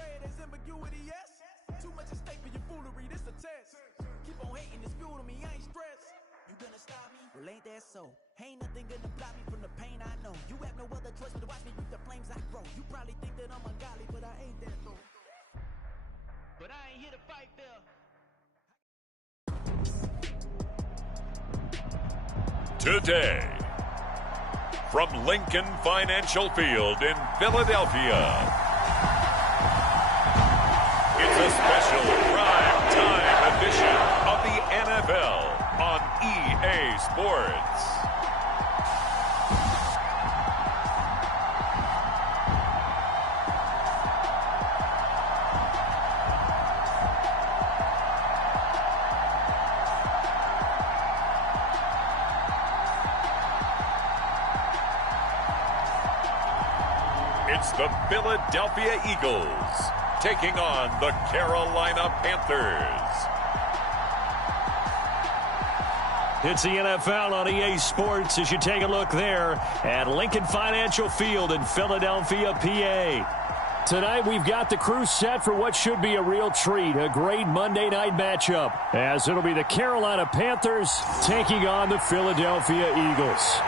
red, there's ambiguity, yes. Too much at stake for your foolery, this a test. Keep on hating, it's fuel to me, I ain't stressed. You gonna stop me? Well, ain't that so? Ain't nothing gonna block me from the pain I know. You have no other choice but to watch me with the flames I grow. You probably think that I'm ungodly, but I ain't that though. But I ain't here to fight there. Today, from Lincoln Financial Field in Philadelphia, it's a special prime time edition of the NFL on EA Sports. It's the Philadelphia Eagles taking on the Carolina Panthers. It's the NFL on EA Sports as you take a look there at Lincoln Financial Field in Philadelphia, PA. Tonight we've got the crew set for what should be a real treat, a great Monday night matchup, as it'll be the Carolina Panthers taking on the Philadelphia Eagles.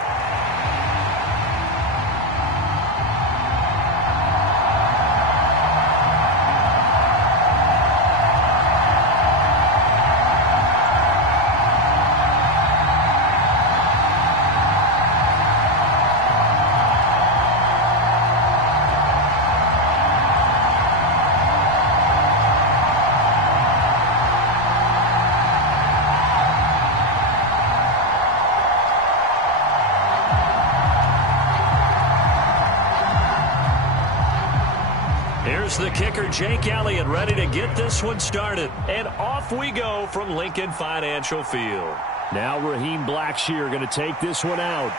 Here's the kicker, Jake Elliott, ready to get this one started. And off we go from Lincoln Financial Field. Now Raheem Blackshear going to take this one out.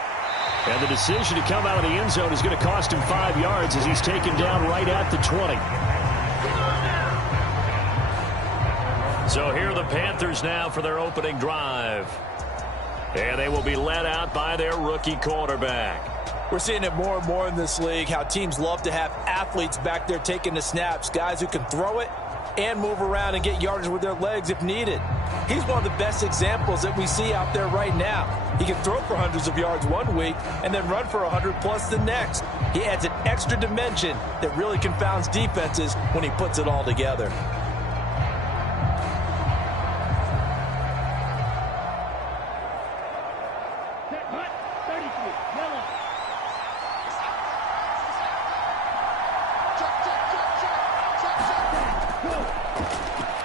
And the decision to come out of the end zone is going to cost him 5 yards as he's taken down right at the 20. So here are the Panthers now for their opening drive. And they will be led out by their rookie quarterback. We're seeing it more and more in this league, how teams love to have athletes back there taking the snaps, guys who can throw it and move around and get yardage with their legs if needed. He's one of the best examples that we see out there right now. He can throw for hundreds of yards one week and then run for 100 plus the next. He adds an extra dimension that really confounds defenses when he puts it all together.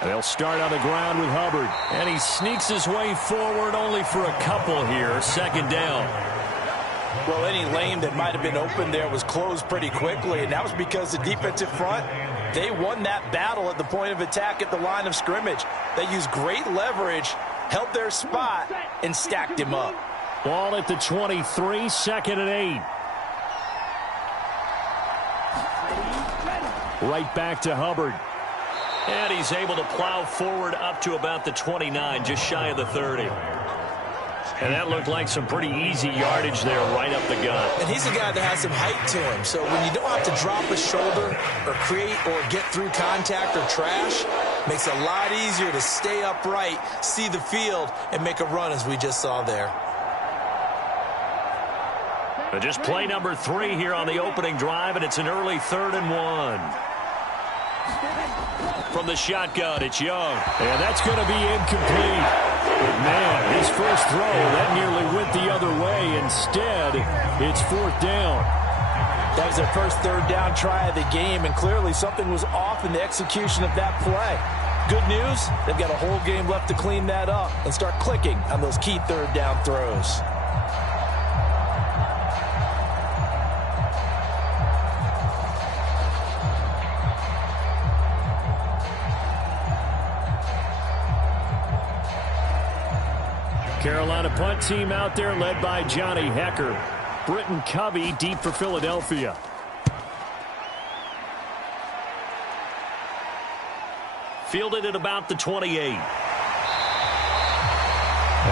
They'll start on the ground with Hubbard. And he sneaks his way forward only for a couple here. Second down. Well, any lane that might have been open there was closed pretty quickly, and that was because the defensive front, they won that battle at the point of attack at the line of scrimmage. They used great leverage, held their spot, and stacked him up. Ball at the 23, second and 8. Right back to Hubbard. And he's able to plow forward up to about the 29, just shy of the 30. And that looked like some pretty easy yardage there right up the gut. And he's a guy that has some height to him. So when you don't have to drop a shoulder or create or get through contact or trash, makes it a lot easier to stay upright, see the field, and make a run as we just saw there. But just play number 3 here on the opening drive, and it's an early 3rd and 1. From the shotgun, it's Young. And that's going to be incomplete. But, man, his first throw, that nearly went the other way. Instead, it's 4th down. That was their first 3rd down try of the game, and clearly something was off in the execution of that play. Good news, they've got a whole game left to clean that up and start clicking on those key 3rd down throws. Carolina punt team out there led by Johnny Hecker. Britton Covey deep for Philadelphia. Fielded at about the 28. And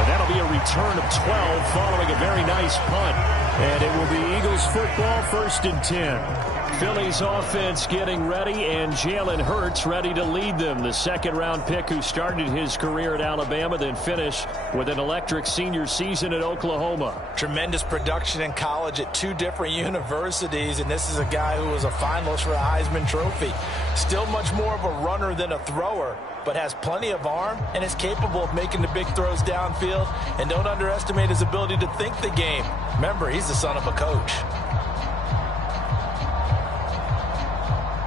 that'll be a return of 12 following a very nice punt. And it will be Eagles football, 1st and 10. Philly's offense getting ready, and Jalen Hurts ready to lead them. The second-round pick who started his career at Alabama, then finished with an electric senior season at Oklahoma. Tremendous production in college at 2 different universities, and this is a guy who was a finalist for a Heisman Trophy. Still much more of a runner than a thrower, but has plenty of arm and is capable of making the big throws downfield. And don't underestimate his ability to think the game. Remember, he's the son of a coach.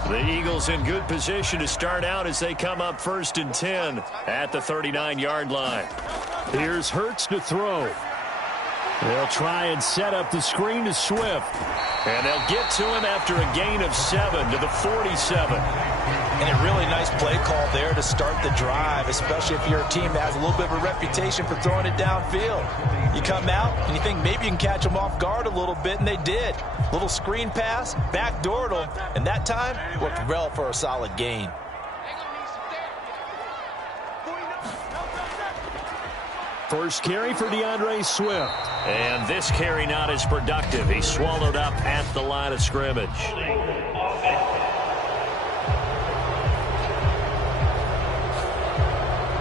The Eagles in good position to start out as they come up 1st and 10 at the 39-yard line. Here's Hurts to throw. They'll try and set up the screen to Swift. And they'll get to him after a gain of 7 to the 47. And a really nice play call there to start the drive, especially if you're a team that has a little bit of a reputation for throwing it downfield. You come out and you think maybe you can catch them off guard a little bit, and they did. Little screen pass, backdoored them, and that time worked well for a solid gain. First carry for DeAndre Swift. And this carry not as productive. He's swallowed up at the line of scrimmage.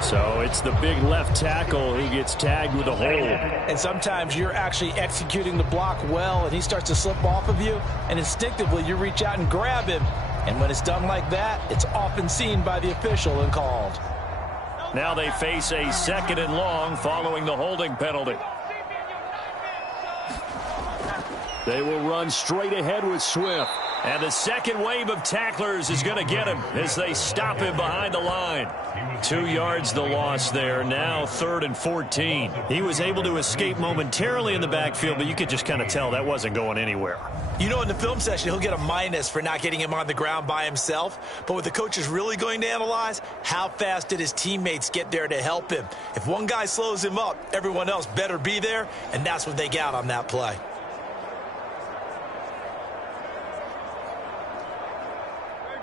So it's the big left tackle who gets tagged with a hold. And sometimes you're actually executing the block well, and he starts to slip off of you, and instinctively you reach out and grab him. And when it's done like that, it's often seen by the official and called. Now they face a 2nd and long following the holding penalty. They will run straight ahead with Swift. And the second wave of tacklers is going to get him as they stop him behind the line. 2 yards the loss there. Now 3rd and 14. He was able to escape momentarily in the backfield, but you could just kind of tell that wasn't going anywhere. You know, in the film session, he'll get a minus for not getting him on the ground by himself. But what the coach is really going to analyze, how fast did his teammates get there to help him? If one guy slows him up, everyone else better be there, and that's what they got on that play.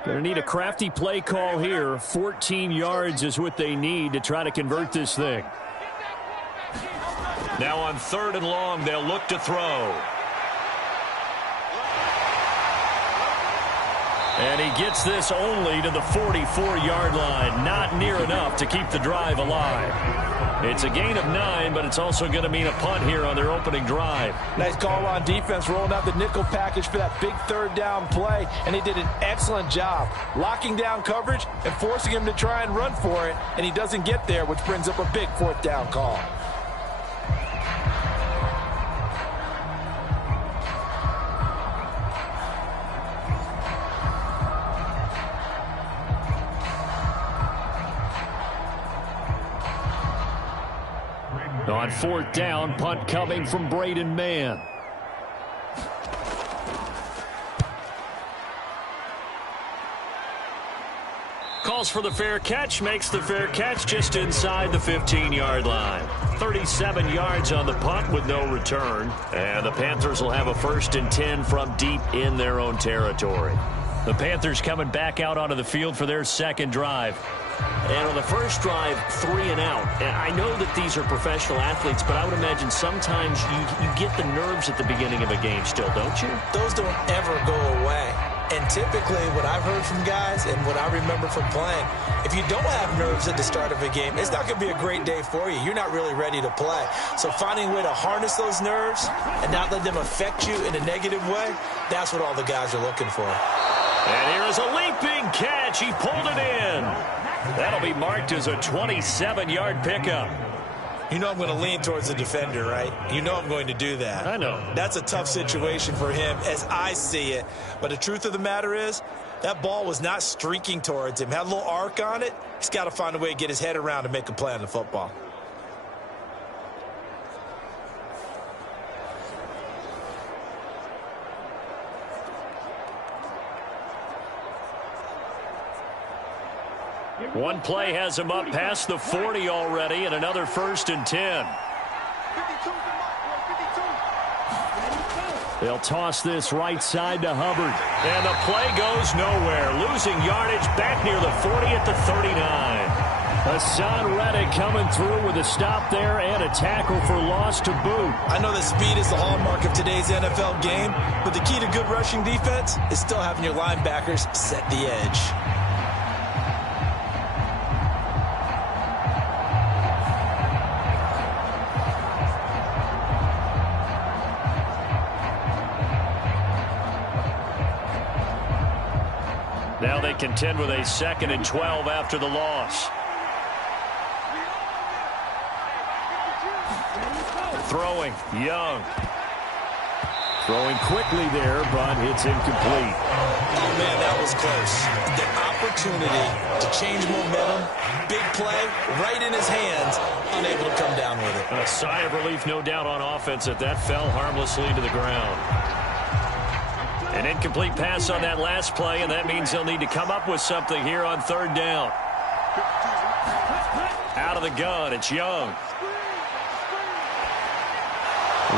Going to need a crafty play call here. 14 yards is what they need to try to convert this thing. Now on 3rd and long, they'll look to throw. And he gets this only to the 44-yard line. Not near enough to keep the drive alive. It's a gain of 9, but it's also going to mean a punt here on their opening drive. Nice call on defense, rolling out the nickel package for that big 3rd down play, and he did an excellent job locking down coverage and forcing him to try and run for it, and he doesn't get there, which brings up a big 4th down call. On 4th down, punt coming from Braden Mann. Calls for the fair catch, makes the fair catch just inside the 15-yard line. 37 yards on the punt with no return. And the Panthers will have a 1st and 10 from deep in their own territory. The Panthers coming back out onto the field for their 2nd drive. And on the first drive, 3 and out. And I know that these are professional athletes, but I would imagine sometimes you get the nerves at the beginning of a game still, don't you? Those don't ever go away. And typically what I've heard from guys and what I remember from playing, if you don't have nerves at the start of a game, it's not going to be a great day for you. You're not really ready to play. So finding a way to harness those nerves and not let them affect you in a negative way, that's what all the guys are looking for. And here is a leaping catch. He pulled it in. That'll be marked as a 27-yard pickup. You know I'm going to lean towards the defender, right? You know I'm going to do that. I know. That's a tough situation for him as I see it. But the truth of the matter is, that ball was not streaking towards him. Had a little arc on it. He's got to find a way to get his head around and make a play on the football. One play has him up past the 40 already, and another 1st and 10. They'll toss this right side to Hubbard. And the play goes nowhere. Losing yardage back near the 40 at the 39. Hassan Reddick coming through with a stop there and a tackle for loss to boot. I know that speed is the hallmark of today's NFL game, but the key to good rushing defense is still having your linebackers set the edge. Now they contend with a 2nd and 12 after the loss. Throwing, Young. Throwing quickly there, but it's incomplete. Oh, man, that was close. The opportunity to change momentum, big play, right in his hands, unable to come down with it. A sigh of relief, no doubt, on offense that fell harmlessly to the ground. An incomplete pass on that last play, and that means they'll need to come up with something here on 3rd down. Out of the gun, it's Young.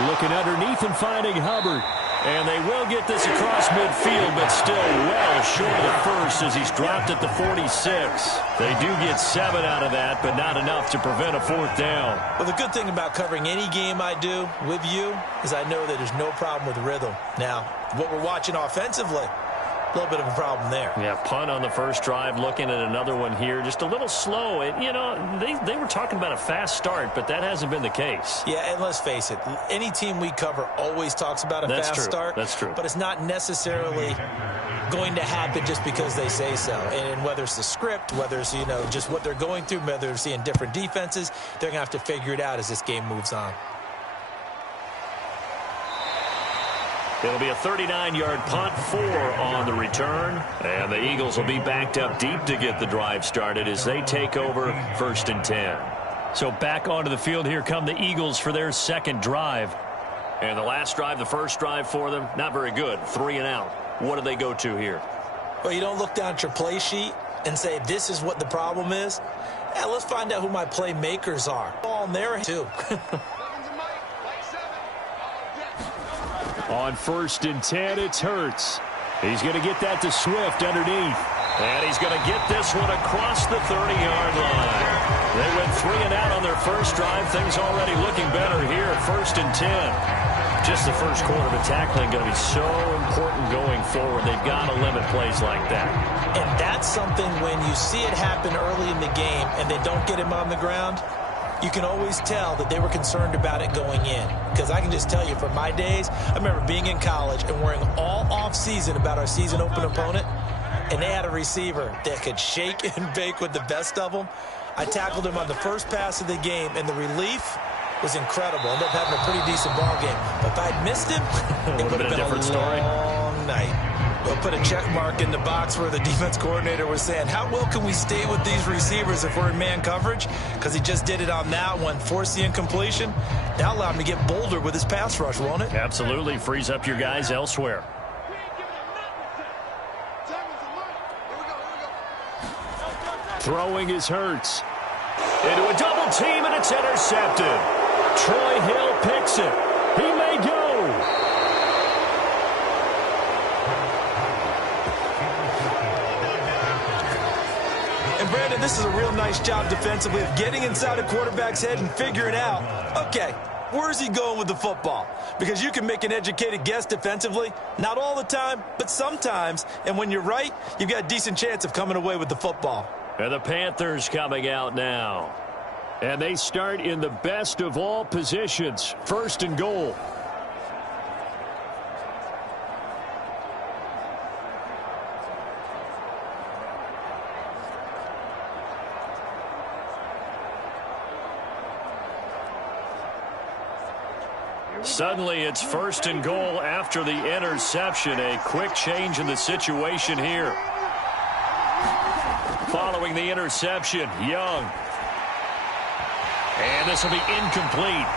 Looking underneath and finding Hubbard. And they will get this across midfield, but still well short of the first as he's dropped at the 46. They do get 7 out of that, but not enough to prevent a 4th down. Well, the good thing about covering any game I do with you is I know that there's no problem with rhythm. Now, what we're watching offensively, a little bit of a problem there. Yeah, punt on the first drive, looking at another one here. Just a little slow. You know, they were talking about a fast start, but that hasn't been the case. Yeah, and let's face it, any team we cover always talks about a fast start. That's true. But it's not necessarily going to happen just because they say so. And whether it's the script, whether it's, you know, just what they're going through, whether they're seeing different defenses, they're going to have to figure it out as this game moves on. It'll be a 39-yard punt, 4 on the return. And the Eagles will be backed up deep to get the drive started as they take over 1st and 10. So back onto the field here come the Eagles for their 2nd drive. And the last drive, the first drive for them, not very good. 3 and out. What do they go to here? Well, you don't look down at your play sheet and say, this is what the problem is. Yeah, let's find out who my playmakers are. All in there, too. On 1st and 10, it's Hurts. He's going to get that to Swift underneath. And he's going to get this one across the 30-yard line. They went 3 and out on their first drive. Things already looking better here at 1st and 10. Just the first quarter of tackling going to be so important going forward. They've got to limit plays like that. And that's something when you see it happen early in the game and they don't get him on the ground, you can always tell that they were concerned about it going in. Because I can just tell you from my days, I remember being in college and worrying all off-season about our season open opponent, and they had a receiver that could shake and bake with the best of them. I tackled him on the first pass of the game, and the relief was incredible. Ended up having a pretty decent ball game. But if I'd missed him, it would have been a different story. Long night. We'll put a check mark in the box where the defense coordinator was saying, how well can we stay with these receivers if we're in man coverage? Because he just did it on that one, forced the incompletion. That allowed him to get bolder with his pass rush, won't it? Absolutely. Frees up your guys elsewhere. Throwing is Hurts. Into a double team, and it's intercepted. Troy Hill picks it. He may go. And Brandon, this is a real nice job defensively of getting inside a quarterback's head and figuring out, okay, where's he going with the football? Because you can make an educated guess defensively, not all the time, but sometimes. And when you're right, you've got a decent chance of coming away with the football. And the Panthers coming out now. And they start in the best of all positions, 1st and goal. Suddenly, it's 1st and goal after the interception. A quick change in the situation here. Following the interception, Young. And this will be incomplete.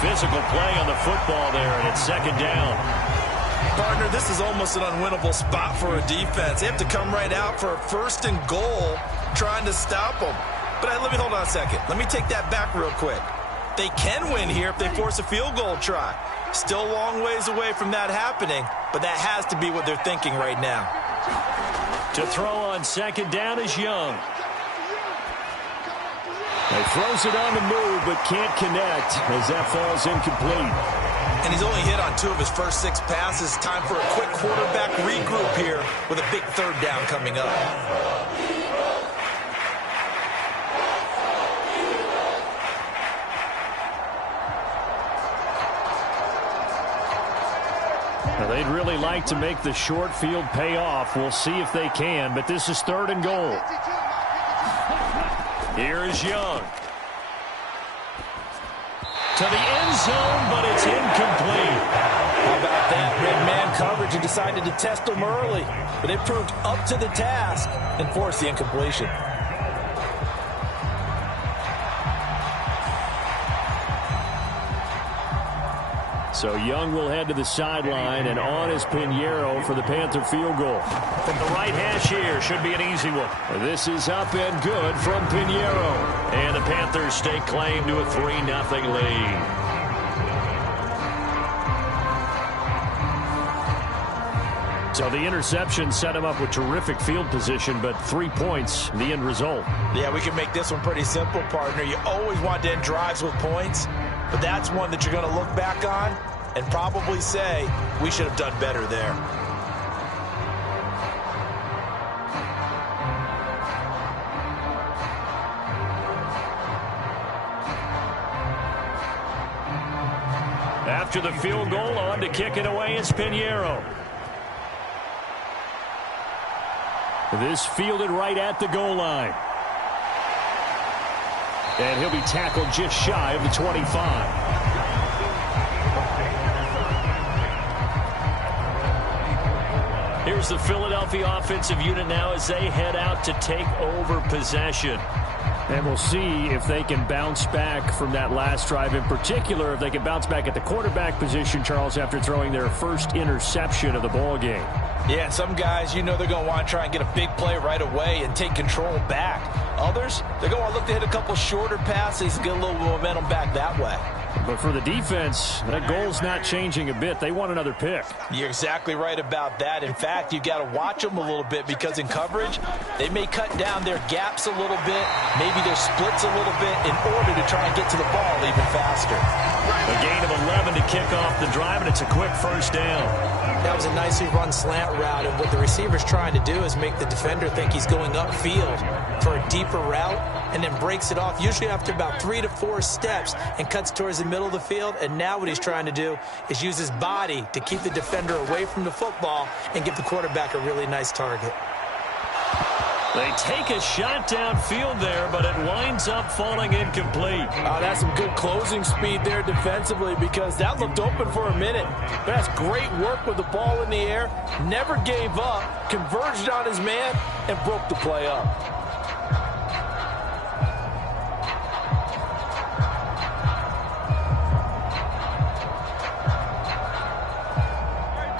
Physical play on the football there, and it's 2nd down. Partner, this is almost an unwinnable spot for a defense. They have to come right out for a 1st and goal trying to stop them. But let me hold on a second. Let me take that back real quick. They can win here if they force a field goal try. Still a long ways away from that happening, but that has to be what they're thinking right now. To throw on 2nd down is Young. He throws it on the move, but can't connect as that falls incomplete. And he's only hit on 2 of his first 6 passes. Time for a quick quarterback regroup here with a big 3rd down coming up. Now, they'd really like to make the short field pay off. We'll see if they can, but this is 3rd and goal. Here is Young. To the end zone, but it's incomplete. How about that? Red man coverage and decided to test them early. But it proved up to the task and forced the incompletion. So Young will head to the sideline, and on is Pinheiro for the Panther field goal. From the right hash here, should be an easy one. This is up and good from Pinheiro. And the Panthers stake claim to a 3-0 lead. So the interception set him up with terrific field position, but 3 points, the end result. Yeah, we can make this one pretty simple, partner. You always want to end drives with points, but that's one that you're going to look back on and probably say, we should have done better there. After the field goal, on to kick it away is Pinheiro. This fielded right at the goal line. And he'll be tackled just shy of the 25. Here's the Philadelphia offensive unit now as they head out to take over possession. And we'll see if they can bounce back from that last drive. In particular, if they can bounce back at the quarterback position, Charles, after throwing their first interception of the ball game. Yeah, some guys, you know they're going to want to try and get a big play right away and take control back. Others, they're going to look to hit a couple shorter passes and get a little momentum back that way. But for the defense, that goal's not changing a bit. They want another pick. You're exactly right about that. In fact, you got to watch them a little bit because in coverage, they may cut down their gaps a little bit, maybe their splits a little bit in order to try and get to the ball even faster. A gain of 11 to kick off the drive, and it's a quick first down. That was a nicely run slant route, and what the receiver's trying to do is make the defender think he's going upfield for a deeper route and then breaks it off, usually after about 3 to 4 steps, and cuts towards the middle of the field. And now what he's trying to do is use his body to keep the defender away from the football and give the quarterback a really nice target. They take a shot downfield there, but it winds up falling incomplete. That's some good closing speed there defensively because that looked open for a minute. That's great work with the ball in the air. Never gave up, converged on his man, and broke the play up.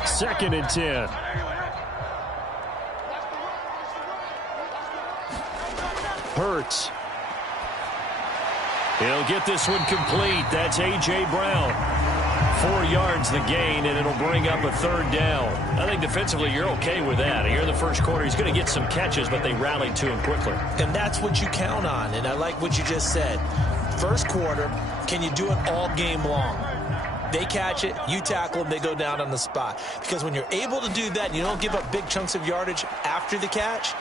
Second and 10. Hurts. He'll get this one complete. That's A.J. Brown. 4 yards the gain, and it'll bring up a third down. I think defensively you're okay with that. Here in the first quarter, he's going to get some catches, but they rallied to him quickly. And that's what you count on, and I like what you just said. First quarter, can you do it all game long? They catch it, you tackle them, they go down on the spot. Because when you're able to do that and you don't give up big chunks of yardage after the catch,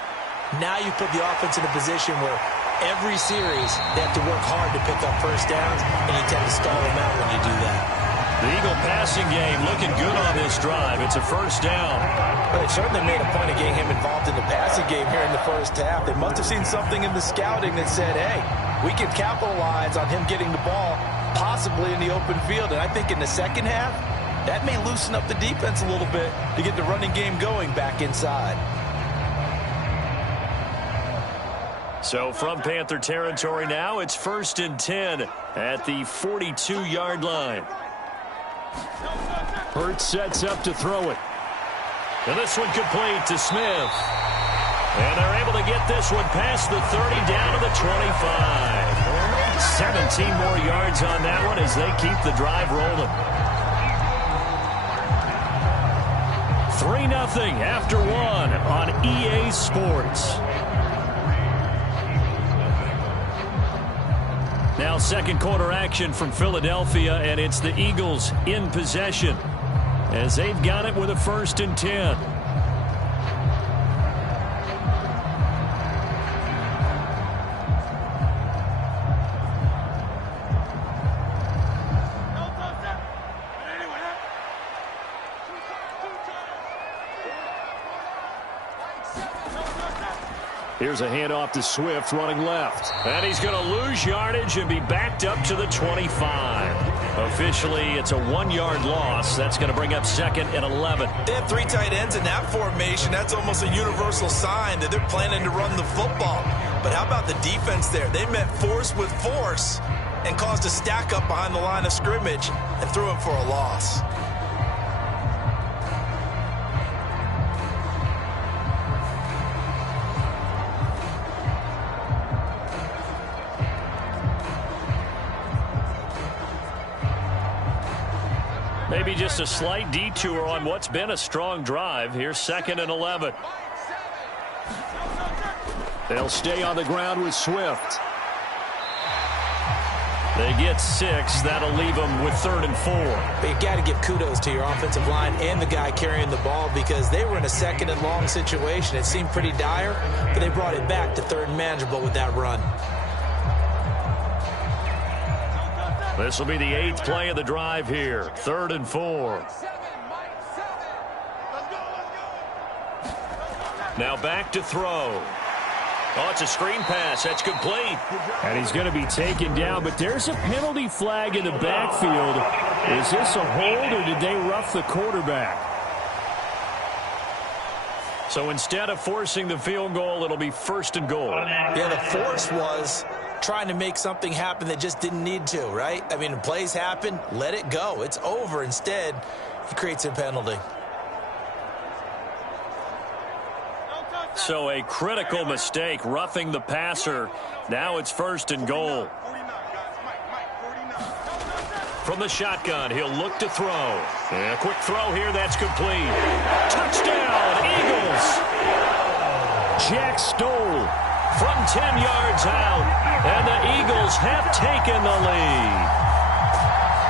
now you put the offense in a position where every series they have to work hard to pick up first downs, and you tend to stall them out when you do that. The Eagle passing game looking good on this drive. It's a first down. Well, they certainly made a point of getting him involved in the passing game here in the first half. They must have seen something in the scouting that said, hey, we can capitalize on him getting the ball possibly in the open field. And I think in the second half, that may loosen up the defense a little bit to get the running game going back inside. So from Panther territory now, it's 1st and 10 at the 42-yard line. Hurts sets up to throw it. And this one complete to Smith. And they're able to get this one past the 30 down to the 25. 17 more yards on that one as they keep the drive rolling. 3-0 after 1 on EA Sports. Now second quarter action from Philadelphia, and it's the Eagles in possession as they've got it with a 1st and 10. Here's a handoff to Swift running left. And he's going to lose yardage and be backed up to the 25. Officially, it's a 1-yard loss. That's going to bring up 2nd and 11. They have 3 tight ends in that formation. That's almost a universal sign that they're planning to run the football. But how about the defense there? They met force with force and caused a stack up behind the line of scrimmage and threw him for a loss. Maybe just a slight detour on what's been a strong drive. Here's 2nd and 11. They'll stay on the ground with Swift. They get 6. That'll leave them with 3rd and 4. But you got to give kudos to your offensive line and the guy carrying the ball because they were in a 2nd and long situation. It seemed pretty dire, but they brought it back to 3rd and manageable with that run. This will be the 8th play of the drive here. 3rd and 4. Now back to throw. Oh, it's a screen pass. That's complete. And he's going to be taken down, but there's a penalty flag in the backfield. Is this a hold, or did they rough the quarterback? So instead of forcing the field goal, it'll be 1st and goal. Yeah, the force was trying to make something happen that just didn't need to, right? I mean, plays happen, let it go. It's over. Instead, he creates a penalty. So a critical mistake, roughing the passer. Now it's 1st and goal. From the shotgun, he'll look to throw. And a quick throw here, that's complete. Touchdown, Eagles! Jack Stoll from 10 yards out, and the Eagles have taken the lead.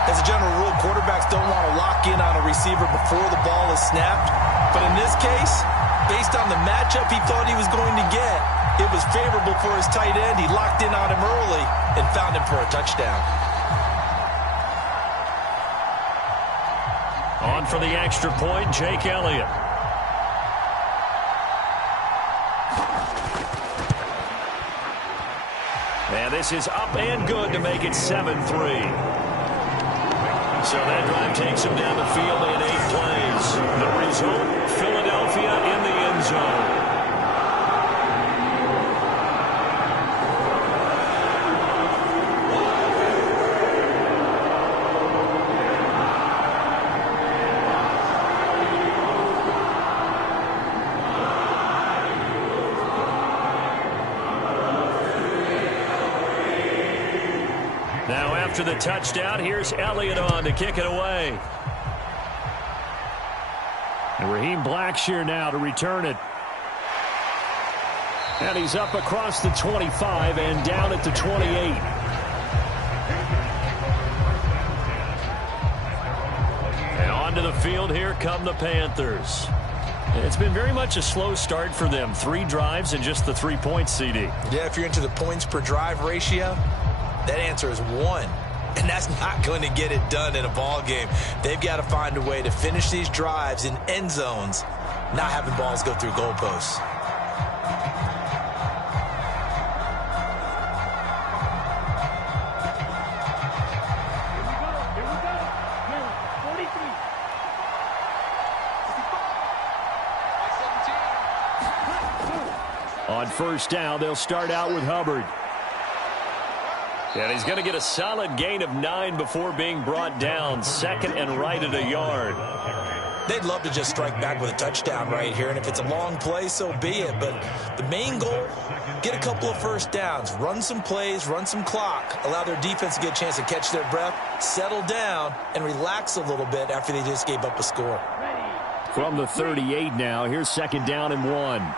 As a general rule, quarterbacks don't want to lock in on a receiver before the ball is snapped. But in this case, based on the matchup he thought he was going to get, it was favorable for his tight end. He locked in on him early and found him for a touchdown. On for the extra point, Jake Elliott. And this is up and good to make it 7-3. So that drive takes him down the field in 8 plays. The result, Philadelphia in the end zone. Now after the touchdown, here's Elliott on to kick it away. And Raheem Blackshear now to return it. And he's up across the 25 and down at the 28. And onto the field, here come the Panthers. It's been very much a slow start for them. 3 drives and just the 3 points, CD. Yeah, if you're into the points per drive ratio, that answer is 1. And that's not going to get it done in a ball game. They've got to find a way to finish these drives in end zones, not having balls go through goalposts. On first down, they'll start out with Hubbard. And he's going to get a solid gain of 9 before being brought down. 2nd and right at a yard. They'd love to just strike back with a touchdown right here, and if it's a long play, so be it. But the main goal, get a couple of first downs, run some plays, run some clock, allow their defense to get a chance to catch their breath, settle down, and relax a little bit after they just gave up a score. From the 38 now, here's 2nd down and 1.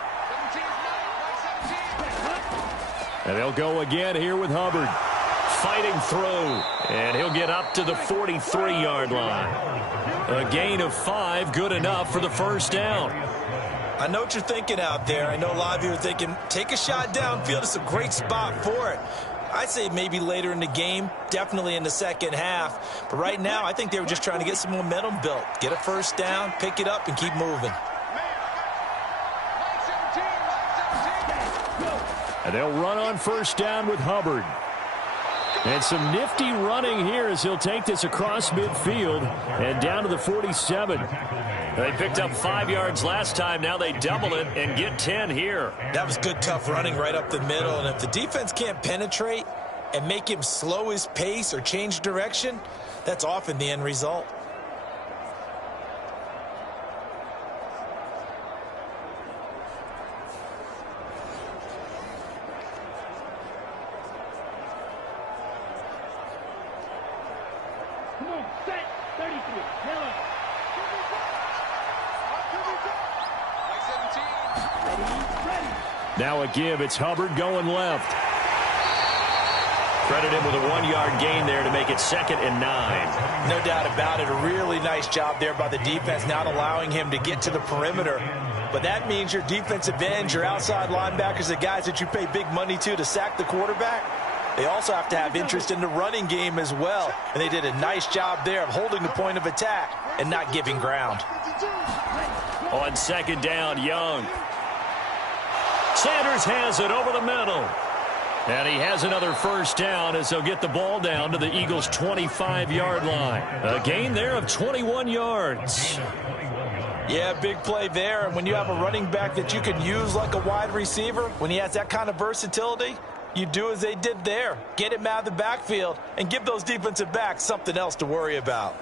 And they'll go again here with Hubbard. fighting through, and he'll get up to the 43-yard line. A gain of 5, good enough for the first down. I know what you're thinking out there. I know a lot of you are thinking, take a shot downfield. It's a great spot for it. I'd say maybe later in the game, definitely in the second half. But right now, I think they were just trying to get some momentum built. Get a first down, pick it up, and keep moving. And they'll run on first down with Hubbard. And some nifty running here as he'll take this across midfield and down to the 47. They picked up 5 yards last time. Now they double it and get 10 here. That was good, tough running right up the middle. And if the defense can't penetrate and make him slow his pace or change direction, that's often the end result. Now a give. It's Hubbard going left. Credit him with a 1-yard gain there to make it 2nd and 9. No doubt about it. A really nice job there by the defense, not allowing him to get to the perimeter. But that means your defensive ends, your outside linebackers, the guys that you pay big money to sack the quarterback, they also have to have interest in the running game as well. And they did a nice job there of holding the point of attack and not giving ground. On 2nd down, Young. Sanders has it over the middle. And he has another first down as they'll get the ball down to the Eagles' 25-yard line. A gain there of 21 yards. Yeah, big play there. And when you have a running back that you can use like a wide receiver, when he has that kind of versatility, you do as they did there. Get him out of the backfield and give those defensive backs something else to worry about.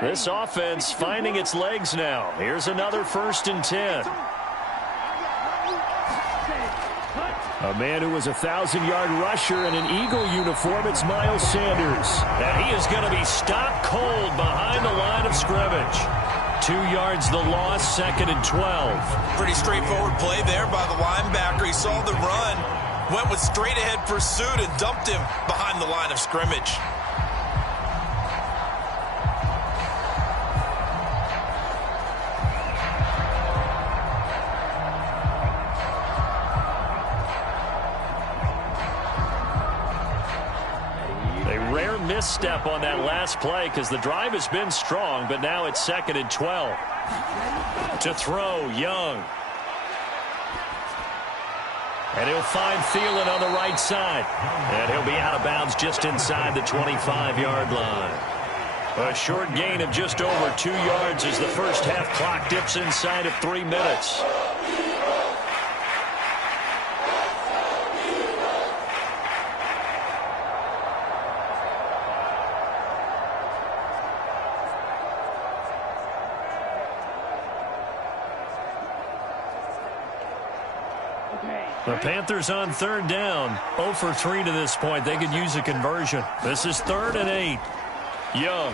This offense finding its legs now. Here's another 1st and 10. A man who was a 1,000-yard rusher in an Eagle uniform, it's Miles Sanders. And he is going to be stopped cold behind the line of scrimmage. 2 yards the loss, 2nd and 12. Pretty straightforward play there by the linebacker. He saw the run, went with straight-ahead pursuit, and dumped him behind the line of scrimmage. Misstep on that last play because the drive has been strong, but now it's 2nd and 12. To throw, Young. And he'll find Thielen on the right side. And he'll be out of bounds just inside the 25-yard line. A short gain of just over 2 yards as the first half clock dips inside of 3 minutes. The Panthers on 3rd down. 0 for 3 to this point. They could use a conversion. This is 3rd and 8. Young.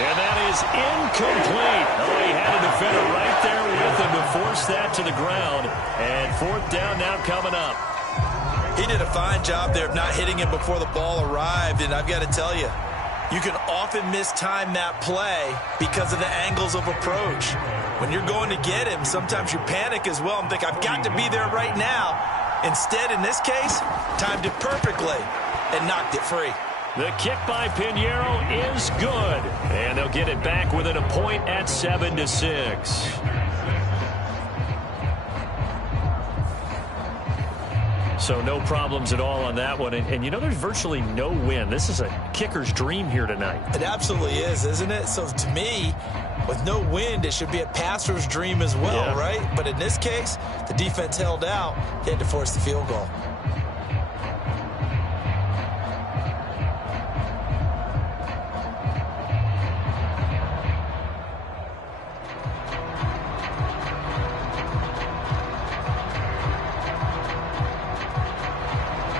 And that is incomplete. Oh, he had a defender right there with him to force that to the ground. And 4th down now coming up. He did a fine job there of not hitting him before the ball arrived. And I've got to tell you, you can often mistime that play because of the angles of approach. When you're going to get him, sometimes you panic as well and think, I've got to be there right now. Instead, in this case, timed it perfectly and knocked it free. The kick by Pinheiro is good. And they'll get it back within a point at 7-6. So no problems at all on that one. And you know, there's virtually no wind. This is a kicker's dream here tonight. It absolutely is, isn't it? So to me, with no wind, it should be a passer's dream as well, yeah. Right? But in this case, the defense held out. They had to force the field goal.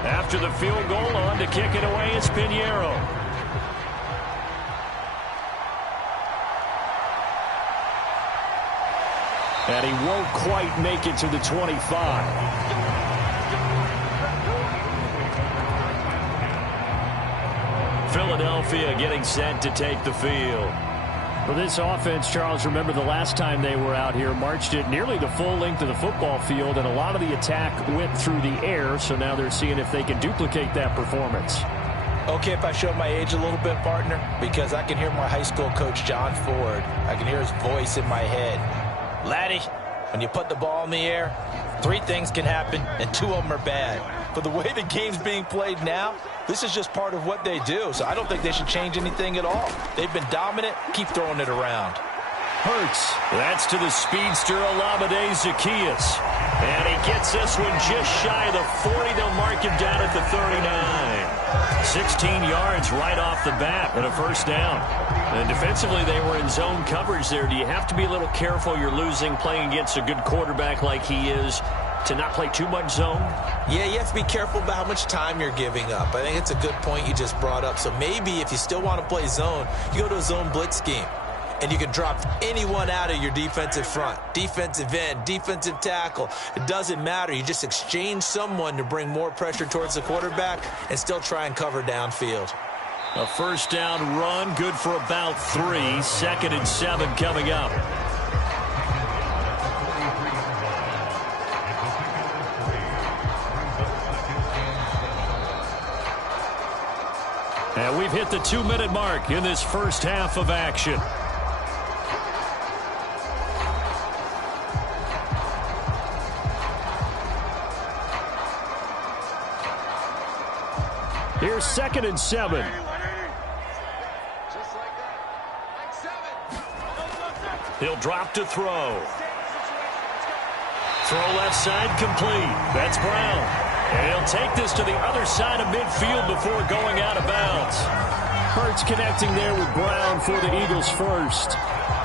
After the field goal, on to kick it away is Pinheiro. And he won't quite make it to the 25. Philadelphia getting set to take the field. For this offense, Charles, remember the last time they were out here, marched it nearly the full length of the football field, and a lot of the attack went through the air, so now they're seeing if they can duplicate that performance. Okay, if I show my age a little bit, partner, because I can hear my high school coach, John Ford. I can hear his voice in my head. Laddie, when you put the ball in the air, 3 things can happen, and 2 of them are bad. But the way the game's being played now, this is just part of what they do, so I don't think they should change anything at all. They've been dominant. Keep throwing it around. Hurts. That's to the speedster, Olamide Zaccheaus. And he gets this one just shy of the 40. They'll mark him down at the 39. 16 yards right off the bat and a first down. And defensively, they were in zone coverage there. Do you have to be a little careful? You're losing playing against a good quarterback like he is to not play too much zone? Yeah, you have to be careful about how much time you're giving up. I think it's a good point you just brought up. So maybe if you still want to play zone, you go to a zone blitz scheme. And you can drop anyone out of your defensive front, defensive end, defensive tackle. It doesn't matter. You just exchange someone to bring more pressure towards the quarterback and still try and cover downfield. A first down run, good for about 3. 2nd and 7 coming up. And we've hit the 2-minute mark in this first half of action. Here's 2nd and 7. He'll drop to throw. Throw left side complete. That's Brown. And he'll take this to the other side of midfield before going out of bounds. Hurts connecting there with Brown for the Eagles first.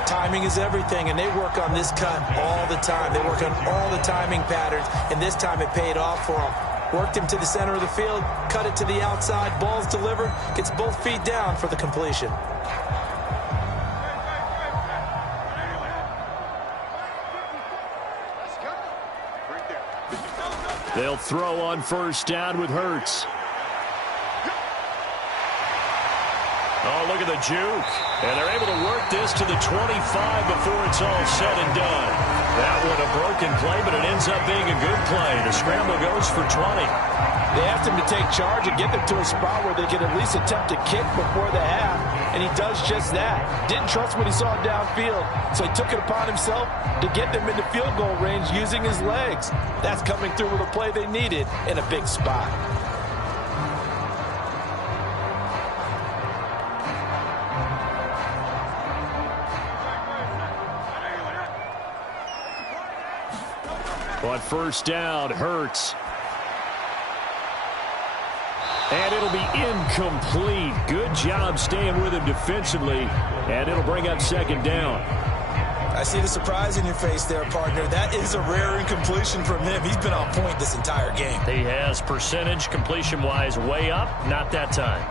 Timing is everything, and they work on this cut all the time. They work on all the timing patterns, and this time it paid off for them. Worked him to the center of the field, cut it to the outside, ball's delivered, gets both feet down for the completion. They'll throw on first down with Hurts. Oh, look at the juke. And they're able to work this to the 25 before it's all said and done. That one a broken play, but it ends up being a good play. The scramble goes for 20. They asked him to take charge and get them to a spot where they can at least attempt to kick before the half, and he does just that. Didn't trust what he saw downfield, so he took it upon himself to get them into field goal range using his legs. That's coming through with a play they needed in a big spot. On first down, Hurts. And it'll be incomplete. Good job staying with him defensively. And it'll bring up 2nd down. I see the surprise in your face there, partner. That is a rare incompletion from him. He's been on point this entire game. He has percentage completion-wise way up. Not that time.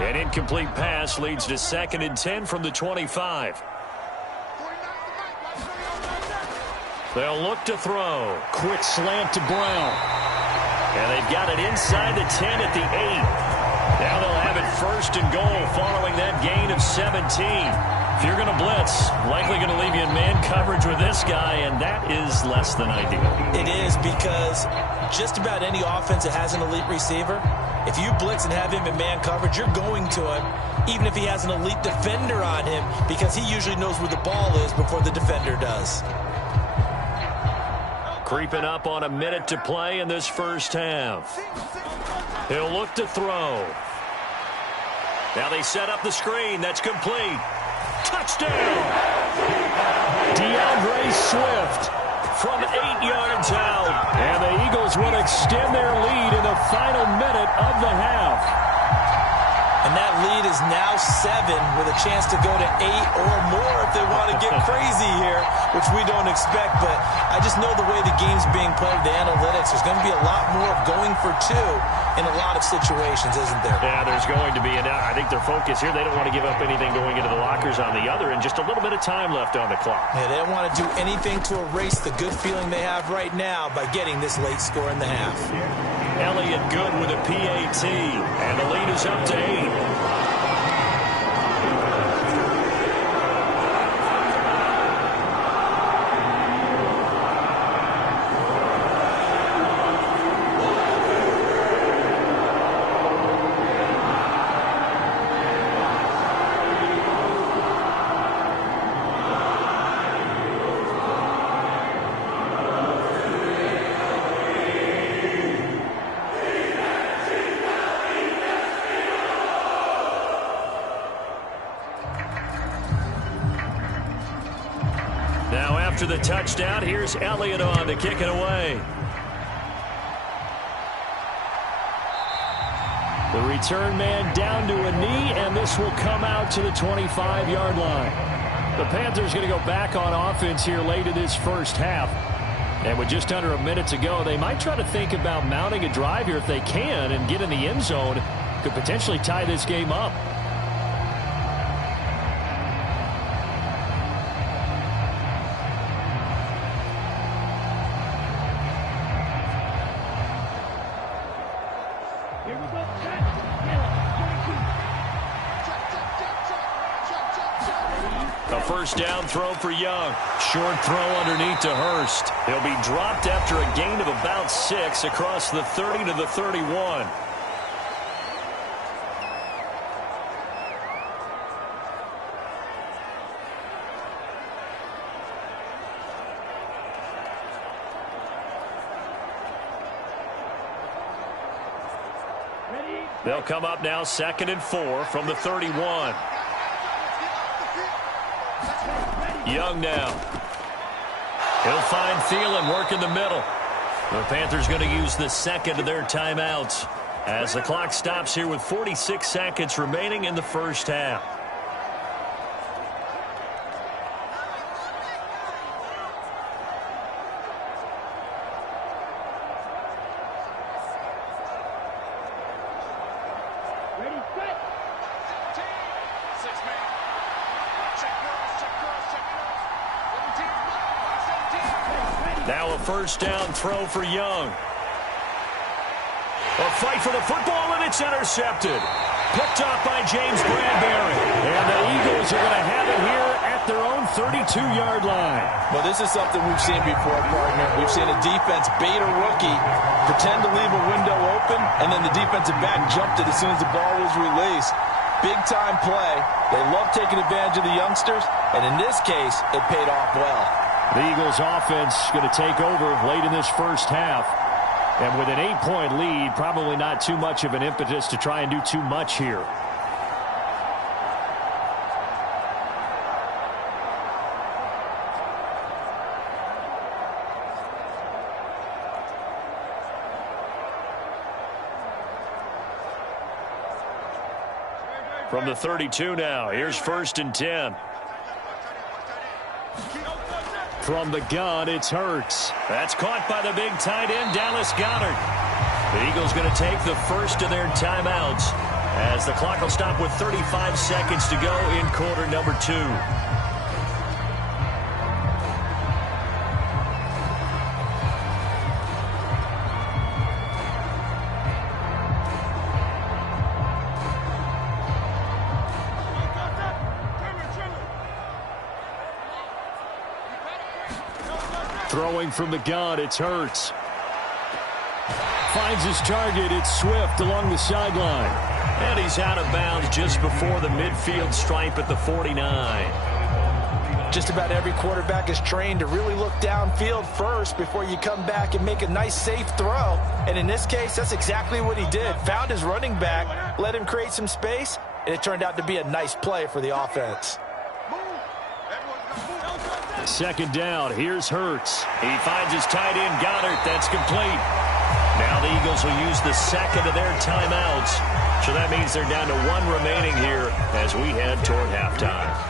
An incomplete pass leads to 2nd and 10 from the 25. They'll look to throw. Quick slant to Brown. And they've got it inside the 10 at the 8. Now they'll have it 1st and goal following that gain of 17. If you're going to blitz, likely going to leave you in man coverage with this guy, and that is less than ideal. It is, because just about any offense that has an elite receiver, if you blitz and have him in man coverage, you're going to him, even if he has an elite defender on him, because he usually knows where the ball is before the defender does. Creeping up on a minute to play in this first half. He'll look to throw. Now they set up the screen. That's complete. Touchdown! DeAndre Swift from 8 yards out. And the Eagles will extend their lead in the final minute of the half. And that lead lead is now 7 with a chance to go to 8 or more if they want to get crazy here, which we don't expect. But I just know the way the game's being played, the analytics, there's going to be a lot more of going for 2 in a lot of situations, isn't there? Yeah, there's going to be. And I think their focus here, they don't want to give up anything going into the lockers on the other, and just a little bit of time left on the clock. Yeah, they don't want to do anything to erase the good feeling they have right now by getting this late score in the half. Elliott good with a PAT, and the lead is up to 8. Now after the touchdown, here's Elliott on to kick it away. The return man down to a knee, and this will come out to the 25-yard line. The Panthers going to go back on offense here late in this first half. And with just under a minute to go, they might try to think about mounting a drive here if they can and get in the end zone. Could potentially tie this game up. A first down throw for Young. Short throw underneath to Hurst. He'll be dropped after a gain of about 6 across the 30 to the 31. They'll come up now 2nd and 4 from the 31. Young now. He'll find Thielen working the middle. The Panthers going to use the second of their timeouts as the clock stops here with 46 seconds remaining in the first half. Now a first down throw for Young. A fight for the football, and it's intercepted. Picked up by James Bradbury. And the Eagles are going to have it here at their own 32-yard line. Well, this is something we've seen before, partner. We've seen a defense bait a rookie, pretend to leave a window open, and then the defensive back jumped it as soon as the ball was released. Big-time play. They love taking advantage of the youngsters, and in this case, it paid off well. The Eagles offense going to take over late in this first half. And with an 8-point lead, probably not too much of an impetus to try and do too much here. From the 32 now, here's 1st and 10. From the gun, it's Hurts. That's caught by the big tight end, Dallas Goedert. The Eagles going to take the first of their timeouts as the clock will stop with 35 seconds to go in quarter number 2. Throwing from the gun, it's Hurts. Finds his target, it's Swift along the sideline. And he's out of bounds just before the midfield stripe at the 49. Just about every quarterback is trained to really look downfield first before you come back and make a nice, safe throw. And in this case, that's exactly what he did. Found his running back, let him create some space, and it turned out to be a nice play for the offense. 2nd down, here's Hurts. He finds his tight end, Goddard. That's complete. Now the Eagles will use the second of their timeouts. So that means they're down to one remaining here as we head toward halftime.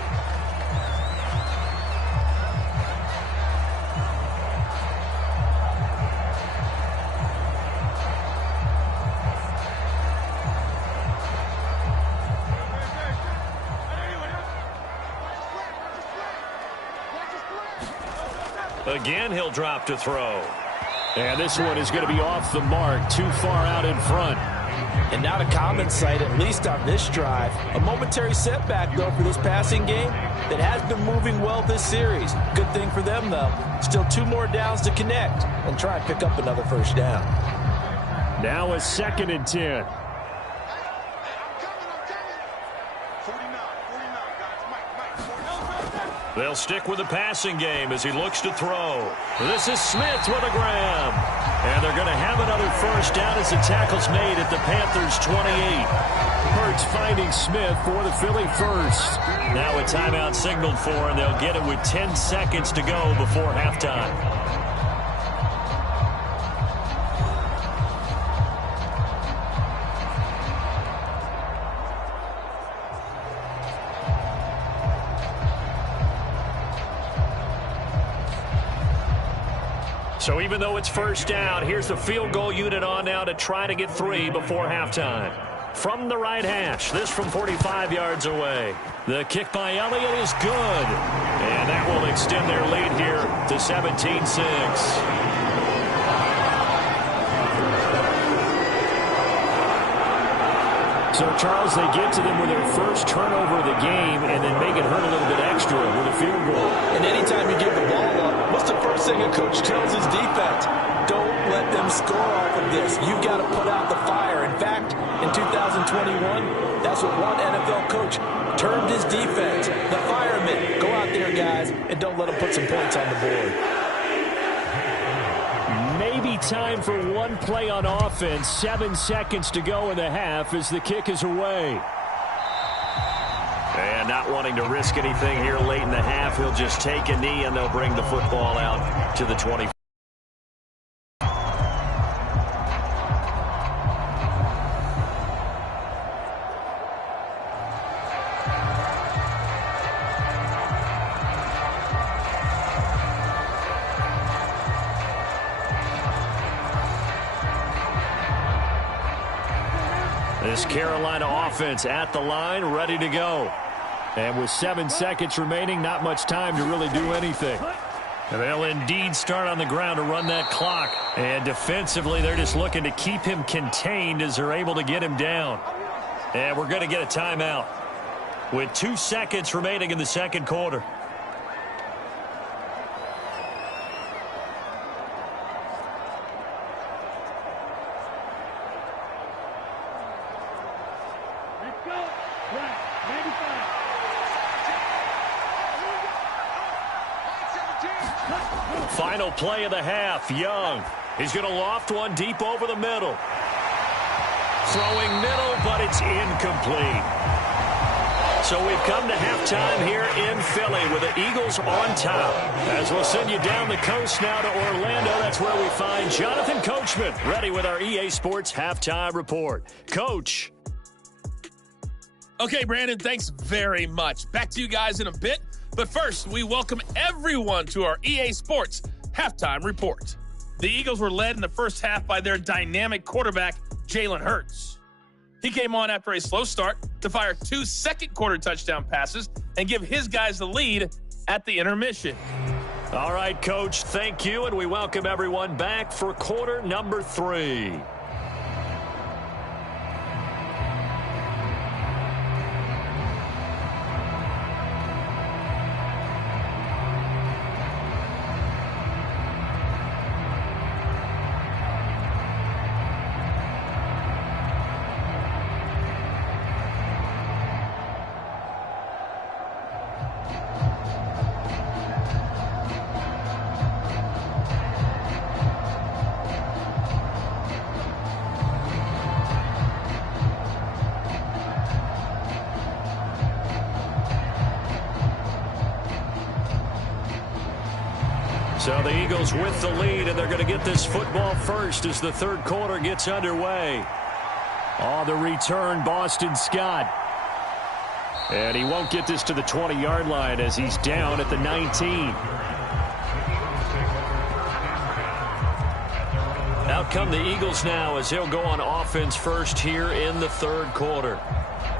Again, he'll drop to throw. And this one is going to be off the mark, too far out in front. And not a common sight, at least on this drive. A momentary setback, though, for this passing game that has been moving well this series. Good thing for them, though. Still 2 more downs to connect and try and pick up another first down. Now a 2nd and 10. They'll stick with the passing game as he looks to throw. This is Smith with a grab. And they're going to have another first down as the tackle's made at the Panthers' 28. Hurts finding Smith for the Philly first. Now a timeout signaled for, and they'll get it with 10 seconds to go before halftime. So even though it's first down, here's the field goal unit on now to try to get 3 before halftime. From the right hash, this from 45 yards away. The kick by Elliott is good. And that will extend their lead here to 17-6. So, Charles, they get to them with their first turnover of the game and then make it hurt a little bit extra with a field goal. And anytime you give the ball up, what's the first thing a coach tells his defense? Don't let them score off of this. You've got to put out the fire. In fact, in 2021, that's what one NFL coach termed his defense. The firemen. Go out there, guys, and don't let them put some points on the board. Maybe time for one play on offense. 7 seconds to go in the half as the kick is away. And not wanting to risk anything here late in the half, he'll just take a knee and they'll bring the football out to the 20. This Carolina offense at the line, ready to go. And with 7 seconds remaining, not much time to really do anything. They'll indeed start on the ground to run that clock. And defensively, they're just looking to keep him contained as they're able to get him down. And we're going to get a timeout with 2 seconds remaining in the second quarter. Final play of the half. Young. He's going to loft one deep over the middle. Throwing middle, but it's incomplete. So we've come to halftime here in Philly with the Eagles on top. As we'll send you down the coast now to Orlando, that's where we find Jonathan Coachman, ready with our EA Sports Halftime Report. Coach. Okay, Brandon, thanks very much. Back to you guys in a bit. But first, we welcome everyone to our EA Sports Halftime Report. The Eagles were led in the first half by their dynamic quarterback, Jalen Hurts. He came on after a slow start to fire 2 second-quarter touchdown passes and give his guys the lead at the intermission. All right, Coach, thank you, and we welcome everyone back for quarter number 3. So the Eagles with the lead, and they're going to get this football first as the third quarter gets underway. On the return, Boston Scott. And he won't get this to the 20-yard line as he's down at the 19. Out come the Eagles now as he'll go on offense first here in the third quarter.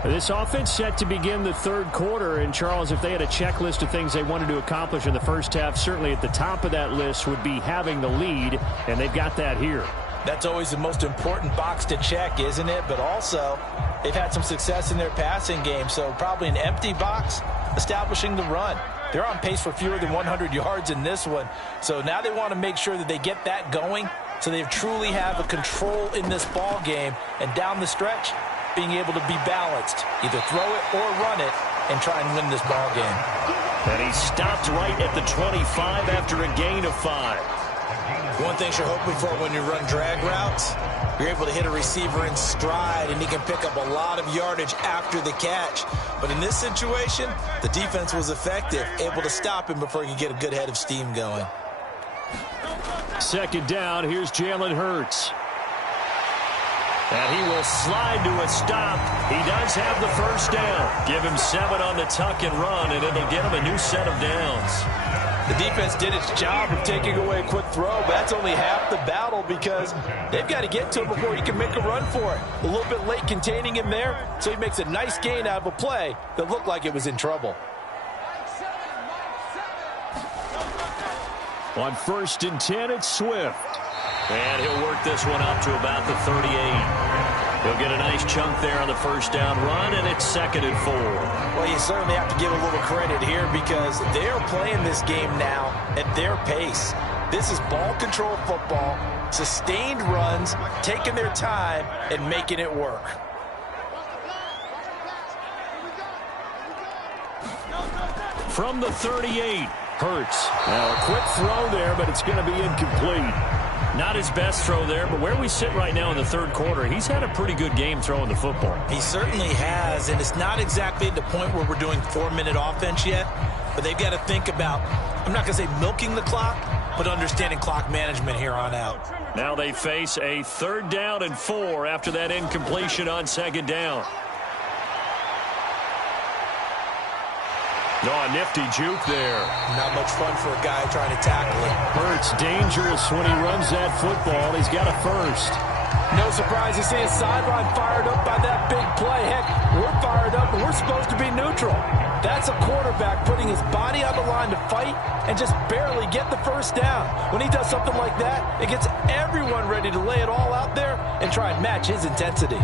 This offense set to begin the third quarter. And, Charles, if they had a checklist of things they wanted to accomplish in the first half, certainly at the top of that list would be having the lead, and they've got that here. That's always the most important box to check, isn't it? But also, they've had some success in their passing game, so probably an empty box establishing the run. They're on pace for fewer than 100 yards in this one, so now they want to make sure that they get that going so they truly have a control in this ball game, and down the stretch, being able to be balanced, either throw it or run it, and try and win this ball game. And he stopped right at the 25 after a gain of 5. One thing you're hoping for when you run drag routes, you're able to hit a receiver in stride, and he can pick up a lot of yardage after the catch. But in this situation, the defense was effective, able to stop him before he could get a good head of steam going. Second down, here's Jalen Hurts. And he will slide to a stop. He does have the first down. Give him 7 on the tuck and run, and it'll get him a new set of downs. The defense did its job of taking away a quick throw, but that's only half the battle because they've got to get to him before he can make a run for it. A little bit late containing him there, so he makes a nice gain out of a play that looked like it was in trouble. On 1st and 10, it's Swift. And he'll work this one up to about the 38. He'll get a nice chunk there on the first down run, and it's 2nd and 4. Well, you certainly have to give a little credit here because they're playing this game now at their pace. This is ball control football, sustained runs, taking their time, and making it work. From the 38, Hurts. Now a quick throw there, but it's going to be incomplete. Not his best throw there, but where we sit right now in the third quarter, he's had a pretty good game throwing the football. He certainly has, and it's not exactly at the point where we're doing 4-minute offense yet, but they've got to think about, I'm not going to say milking the clock, but understanding clock management here on out. Now they face a 3rd down and 4 after that incompletion on 2nd down. Oh, a nifty juke there. Not much fun for a guy trying to tackle it. Hurts dangerous when he runs that football. He's got a first. No surprise to see his sideline fired up by that big play. Heck, we're fired up, and we're supposed to be neutral. That's a quarterback putting his body on the line to fight and just barely get the first down. When he does something like that, it gets everyone ready to lay it all out there and try and match his intensity.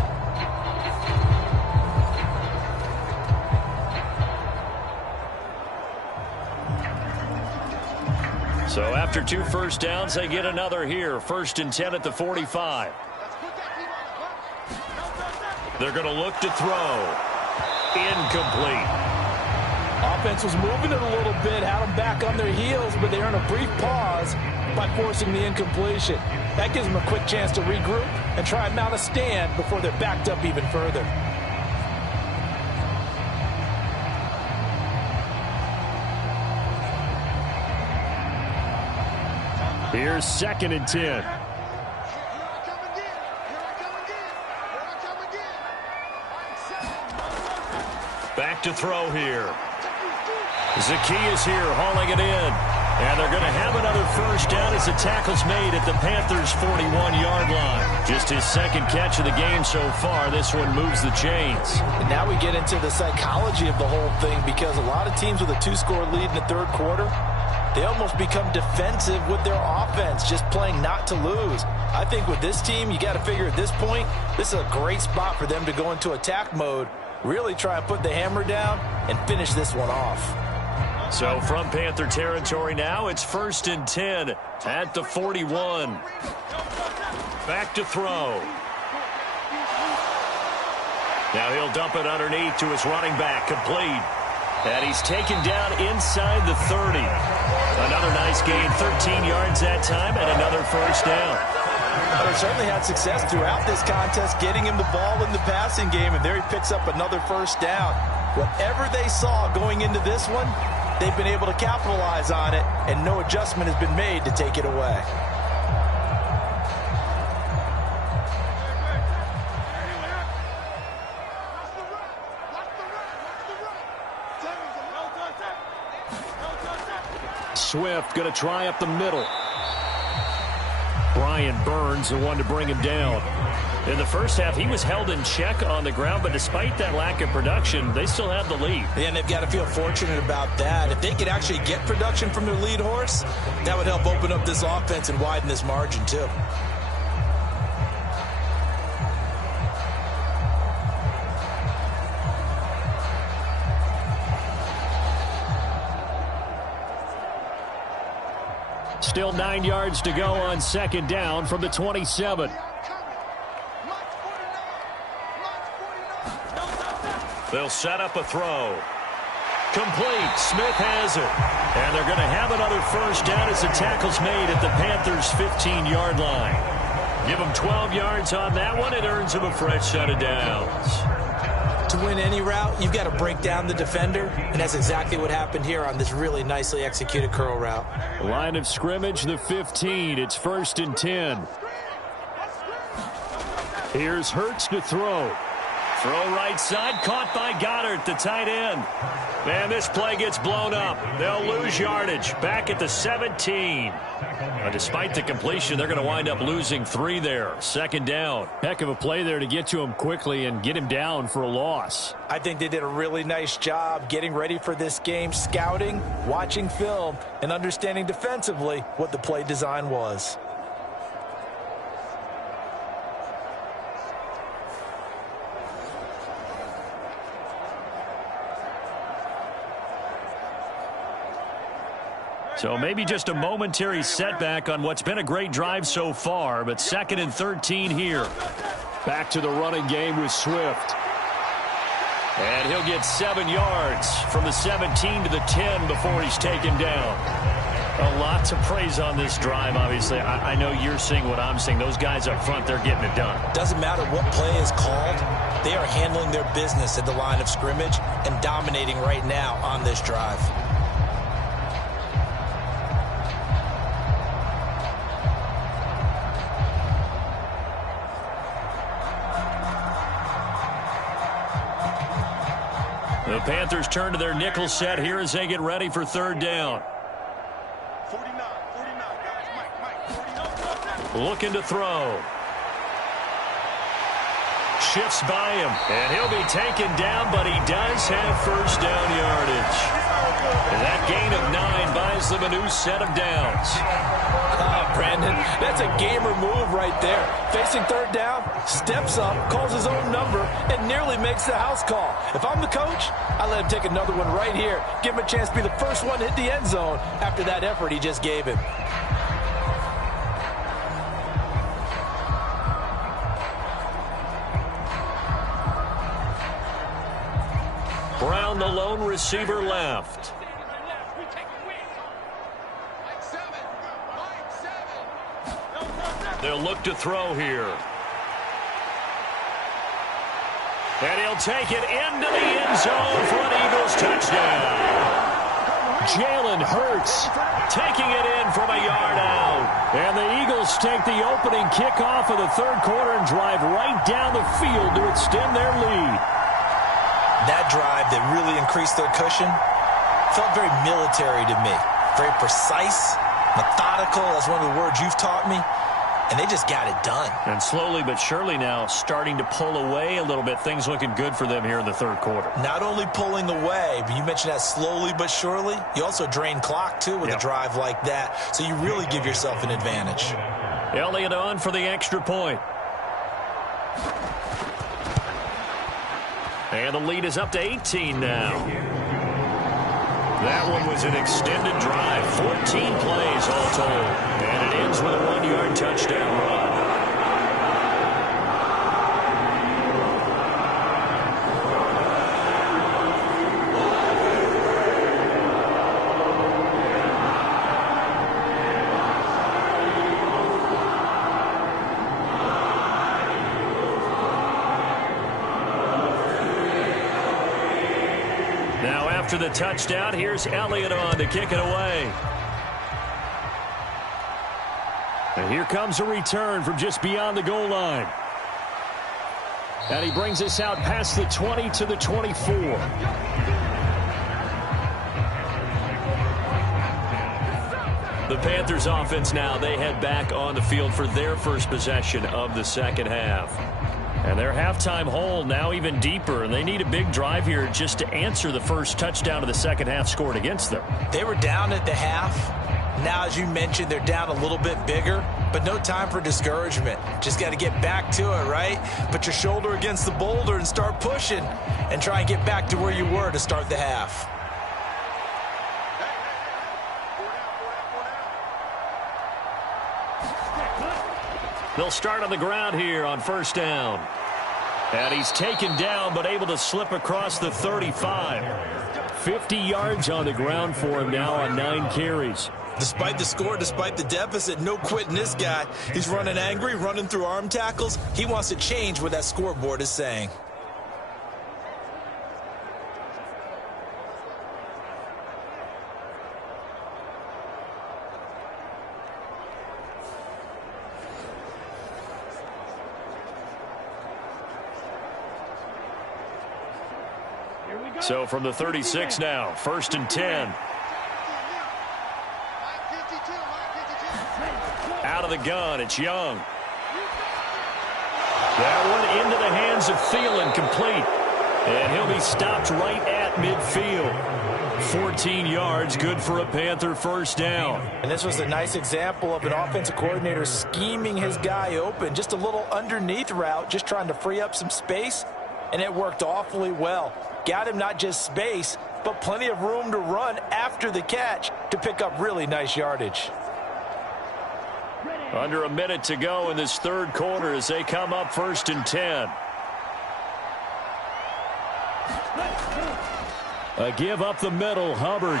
So after 2 first downs, they get another here. 1st and 10 at the 45. They're going to look to throw. Incomplete. Offense was moving it a little bit, had them back on their heels, but they earn a brief pause by forcing the incompletion. That gives them a quick chance to regroup and try and mount a stand before they're backed up even further. Here's 2nd and 10. Back to throw here. Zacchaeus here hauling it in. And they're going to have another first down as the tackle's made at the Panthers' 41-yard line. Just his 2nd catch of the game so far. This one moves the chains. And now we get into the psychology of the whole thing because a lot of teams with a 2-score lead in the third quarter, they almost become defensive with their offense, just playing not to lose. I think with this team, you got to figure at this point, this is a great spot for them to go into attack mode, really try and put the hammer down and finish this one off. So from Panther territory now, it's 1st and 10 at the 41. Back to throw. Now he'll dump it underneath to his running back, complete. And he's taken down inside the 30. Another nice gain, 13 yards that time, and another first down. They certainly had success throughout this contest, getting him the ball in the passing game, and there he picks up another first down. Whatever they saw going into this one, they've been able to capitalize on it, and no adjustment has been made to take it away. Swift going to try up the middle. Brian Burns, the one to bring him down. In the first half, he was held in check on the ground, but despite that lack of production, they still have the lead. And they've got to feel fortunate about that. If they could actually get production from their lead horse, that would help open up this offense and widen this margin, too. Still 9 yards to go on second down from the 27. They'll set up a throw. Complete. Smith has it. And they're going to have another first down as the tackle's made at the Panthers' 15-yard line. Give them 12 yards on that one. It earns them a fresh set of downs. To win any route, you've got to break down the defender, and that's exactly what happened here on this really nicely executed curl route. Line of scrimmage, the 15. It's 1st and 10. Here's Hurts to throw. Throw right side, caught by Goddard, the tight end. Man, this play gets blown up. They'll lose yardage. Back at the 17. Despite the completion, they're going to wind up losing 3 there. Second down. Heck of a play there to get to him quickly and get him down for a loss. I think they did a really nice job getting ready for this game, scouting, watching film, and understanding defensively what the play design was. So maybe just a momentary setback on what's been a great drive so far, but 2nd and 13 here. Back to the running game with Swift. And he'll get 7 yards from the 17 to the 10 before he's taken down. A lot to praise on this drive, obviously. I know you're seeing what I'm seeing. Those guys up front, they're getting it done. Doesn't matter what play is called. They are handling their business at the line of scrimmage and dominating right now on this drive. The Panthers turn to their nickel set here as they get ready for 3rd down. 49, guys. Mike, Looking to throw. Shifts by him, and he'll be taken down, but he does have first down yardage. And that gain of 9 buys them a new set of downs. Brandon, that's a gamer move right there. Facing 3rd down, steps up, calls his own number, and nearly makes the house call. If I'm the coach, I let him take another one right here. Give him a chance to be the first one to hit the end zone after that effort he just gave him. Brown, the lone receiver, left. They'll look to throw here. And he'll take it into the end zone for an Eagles touchdown. Jalen Hurts Taking it in from a yard out. And the Eagles take the opening kickoff of the 3rd quarter and drive right down the field to extend their lead. That drive that really increased their cushion felt very military to me. Very precise, methodical. That's one of the words you've taught me. And they just got it done. And slowly but surely now starting to pull away a little bit. Things looking good for them here in the 3rd quarter. Not only pulling away, but you mentioned that slowly but surely. You also drain clock, too, with a drive like that. So you really give yourself an advantage. Elliott on for the extra point. And the lead is up to 18 now. That one was an extended drive. 14 plays all told. And it ends with a 1-yard touchdown run. After the touchdown, here's Elliott on to kick it away. And here comes a return from just beyond the goal line. And he brings us out past the 20 to the 24. The Panthers offense now, they head back on the field for their first possession of the second half. And their halftime hole now even deeper, and they need a big drive here just to answer the first touchdown of the second half scored against them. They were down at the half. Now, as you mentioned, they're down a little bit bigger, but no time for discouragement. Just got to get back to it, right? Put your shoulder against the boulder and start pushing and try and get back to where you were to start the half. They'll start on the ground here on first down. And he's taken down but able to slip across the 35. 50 yards on the ground for him now on 9 carries. Despite the score, despite the deficit, no quitting this guy. He's running angry, running through arm tackles. He wants to change what that scoreboard is saying. So from the 36 now, first and 10. Out of the gun, it's Young. That one into the hands of Thielen, complete. And he'll be stopped right at midfield. 14 yards, good for a Panther first down. And this was a nice example of an offensive coordinator scheming his guy open. Just a little underneath route, just trying to free up some space. And it worked awfully well. Got him not just space, but plenty of room to run after the catch to pick up really nice yardage. Under a minute to go in this third quarter as they come up first and 10. A give up the middle, Hubbard.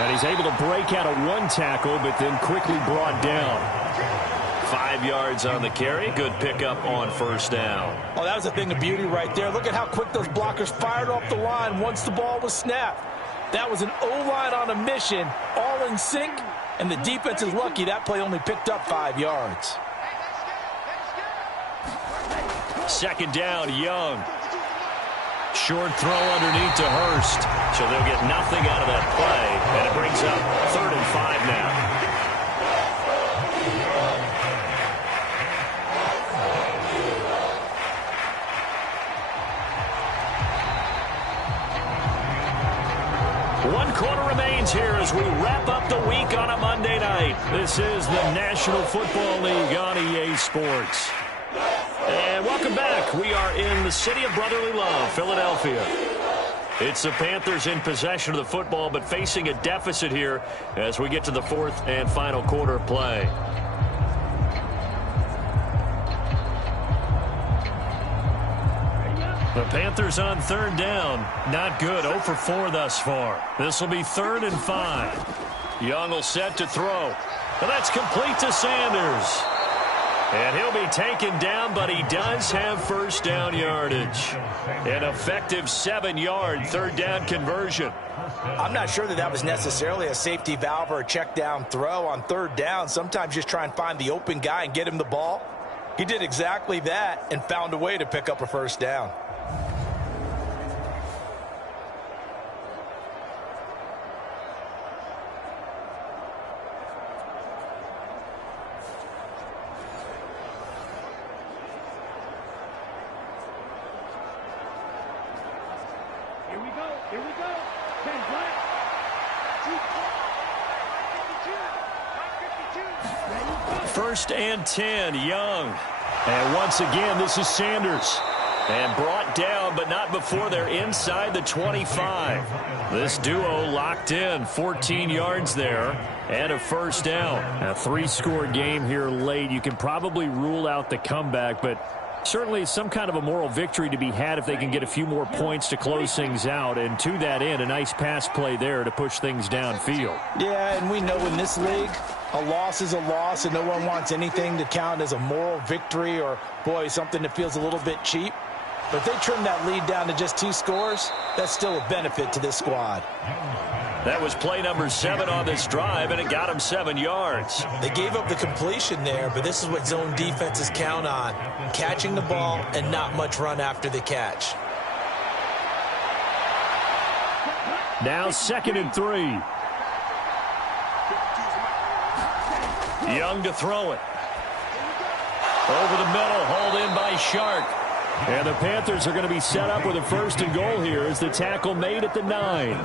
And he's able to break out of one tackle, but then quickly brought down. 5 yards on the carry. Good pickup on first down. Oh, that was a thing of beauty right there. Look at how quick those blockers fired off the line once the ball was snapped. That was an O-line on a mission, all in sync, and the defense is lucky that play only picked up 5 yards. Second down, Young. Short throw underneath to Hurst. So they'll get nothing out of that play, and it brings up 3rd and 5 now. One quarter remains here as we wrap up the week on a Monday night. This is the National Football League on EA Sports. And welcome back. We are in the city of brotherly love, Philadelphia. It's the Panthers in possession of the football, but facing a deficit here as we get to the fourth and final quarter of play. The Panthers on third down. Not good. 0 for 4 thus far. This will be 3rd and 5. Young will set to throw. And that's complete to Sanders. And he'll be taken down, but he does have first down yardage. An effective 7-yard third down conversion. I'm not sure that was necessarily a safety valve or a check down throw on third down. Sometimes just try and find the open guy and get him the ball. He did exactly that and found a way to pick up a first down. Here we go. Ken Black. 1st and 10, Young. And once again, this is Sanders. And brought down, but not before they're inside the 25. This duo locked in, 14 yards there, and a first down. A 3-score game here late. You can probably rule out the comeback, but certainly some kind of a moral victory to be had if they can get a few more points to close things out. And to that end, a nice pass play there to push things downfield. Yeah, and we know in this league, a loss is a loss, and no one wants anything to count as a moral victory or, boy, something that feels a little bit cheap. But if they trim that lead down to just 2 scores, that's still a benefit to this squad. That was play number 7 on this drive, and it got him 7 yards. They gave up the completion there, but this is what zone defenses count on. Catching the ball and not much run after the catch. Now 2nd and 3. Young to throw it. Over the middle, hauled in by Shark. And the Panthers are going to be set up with a 1st and goal here as the tackle made at the 9.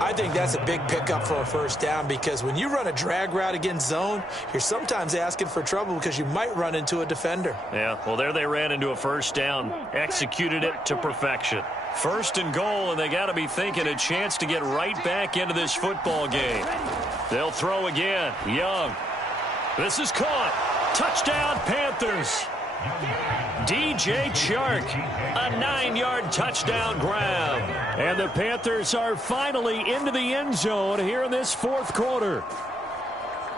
I think that's a big pickup for a 1st down because when you run a drag route against zone, you're sometimes asking for trouble because you might run into a defender. Yeah, well, there they ran into a 1st down. Executed it to perfection. 1st and goal, and they got to be thinking a chance to get right back into this football game. They'll throw again. Young. This is caught. Touchdown, Panthers. DJ Chark, a 9-yard touchdown grab. And the Panthers are finally into the end zone here in this 4th quarter.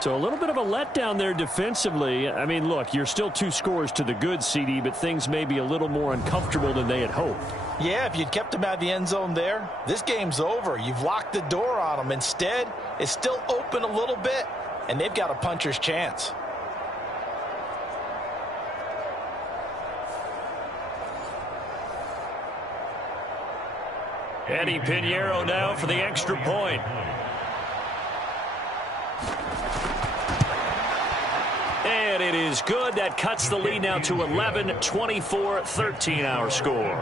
So a little bit of a letdown there defensively. I mean, look, you're still 2 scores to the good, CD, but things may be a little more uncomfortable than they had hoped. Yeah, if you'd kept them out of the end zone there, this game's over. You've locked the door on them. Instead, it's still open a little bit, and they've got a puncher's chance. Eddie Pinheiro now for the extra point. And it is good. That cuts the lead now to 11, 24-13 our score.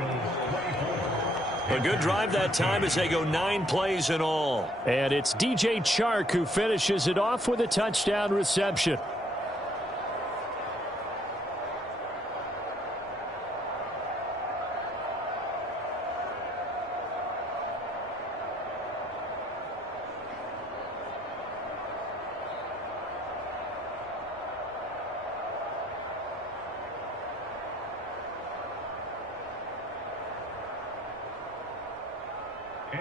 A good drive that time as they go 9 plays in all. And it's DJ Chark who finishes it off with a touchdown reception.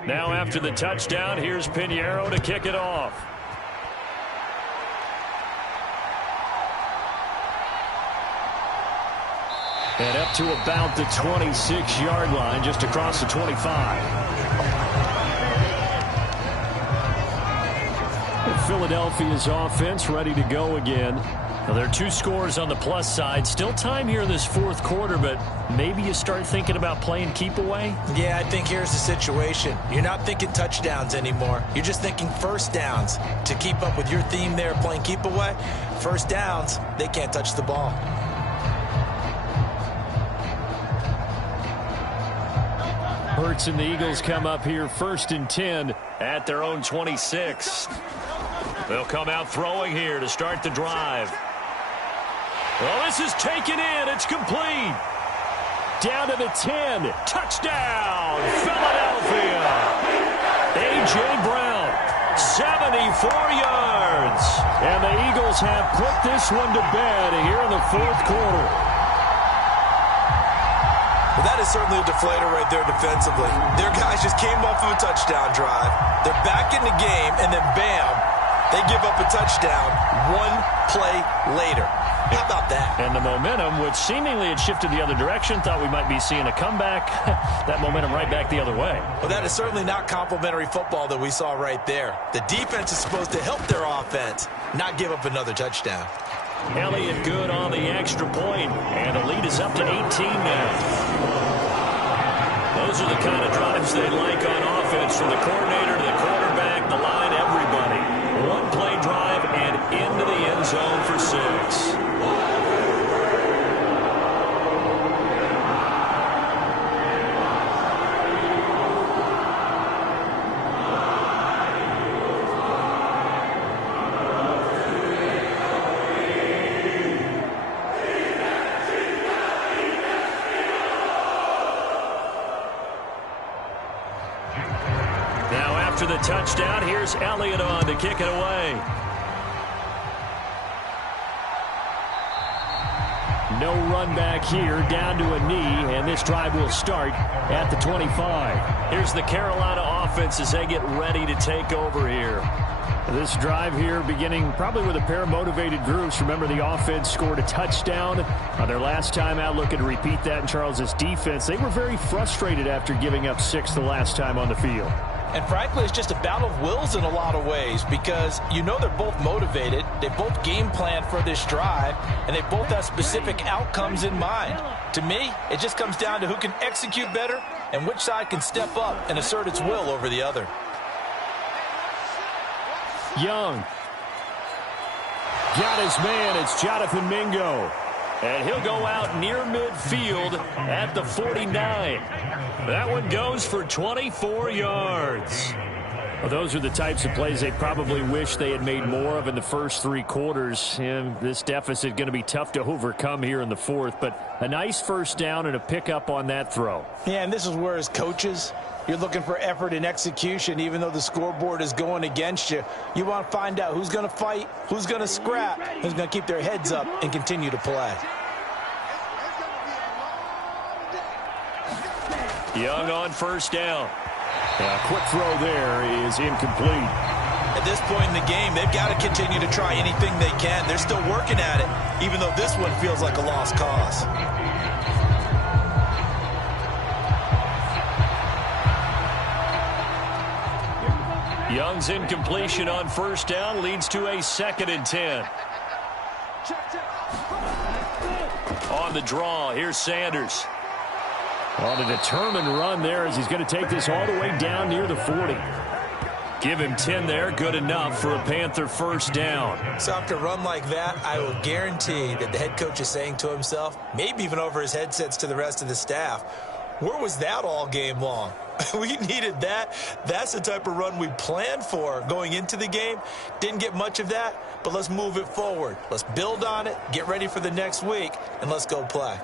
Now after the touchdown, here's Pinheiro to kick it off. And up to about the 26-yard line, just across the 25. Philadelphia's offense ready to go again. Well, there are 2 scores on the plus side. Still time here in this 4th quarter, but maybe you start thinking about playing keep away? Yeah, I think here's the situation. You're not thinking touchdowns anymore. You're just thinking 1st downs. To keep up with your theme there, playing keep away, 1st downs, they can't touch the ball. Hurts and the Eagles come up here 1st and 10 at their own 26. They'll come out throwing here to start the drive. Well, this is taken in. It's complete. Down to the 10. Touchdown, Philadelphia. A.J. Brown, 74 yards. And the Eagles have put this one to bed here in the 4th quarter. Well, that is certainly a deflator right there defensively. Their guys just came off of a touchdown drive. They're back in the game, and then bam, they give up a touchdown 1 play later. How about that? And the momentum, which seemingly had shifted the other direction, thought we might be seeing a comeback. That momentum right back the other way. Well, that is certainly not complimentary football that we saw right there. The defense is supposed to help their offense, not give up another touchdown. Elliott good on the extra point, and the lead is up to 18 now. Those are the kind of drives they like on offense, from the coordinator to the quarterback, the line, everybody. 1-play drive and into the end zone for 6. After the touchdown, here's Elliott on to kick it away. No run back here, down to a knee, and this drive will start at the 25. Here's the Carolina offense as they get ready to take over here. This drive here beginning probably with a pair of motivated groups. Remember, the offense scored a touchdown on their last time out. Looking to repeat that in Charles's defense. They were very frustrated after giving up 6 the last time on the field. And frankly, it's just a battle of wills in a lot of ways because you know they're both motivated. They both game plan for this drive, and they both have specific outcomes in mind. To me, it just comes down to who can execute better and which side can step up and assert its will over the other. Young. Got his man. It's Jonathan Mingo. And he'll go out near midfield at the 49. That one goes for 24 yards. Well, those are the types of plays they probably wish they had made more of in the first 3 quarters. And this deficit going to be tough to overcome here in the 4th. But a nice first down and a pickup on that throw. Yeah, and this is where as coaches, you're looking for effort and execution. Even though the scoreboard is going against you, you want to find out who's going to fight, who's going to scrap, who's going to keep their heads up and continue to play. Young on first down. A quick throw there is incomplete. At this point in the game, they've got to continue to try anything they can. They're still working at it, even though this one feels like a lost cause. Young's incompletion on first down leads to a 2nd and 10. On the draw, here's Sanders. On a determined run there as he's going to take this all the way down near the 40. Give him 10 there, good enough for a Panther first down. So after a run like that, I will guarantee that the head coach is saying to himself, maybe even over his headsets to the rest of the staff, where was that all game long? We needed that. That's the type of run we planned for going into the game. Didn't get much of that, but let's move it forward. Let's build on it, get ready for the next week, and let's go play.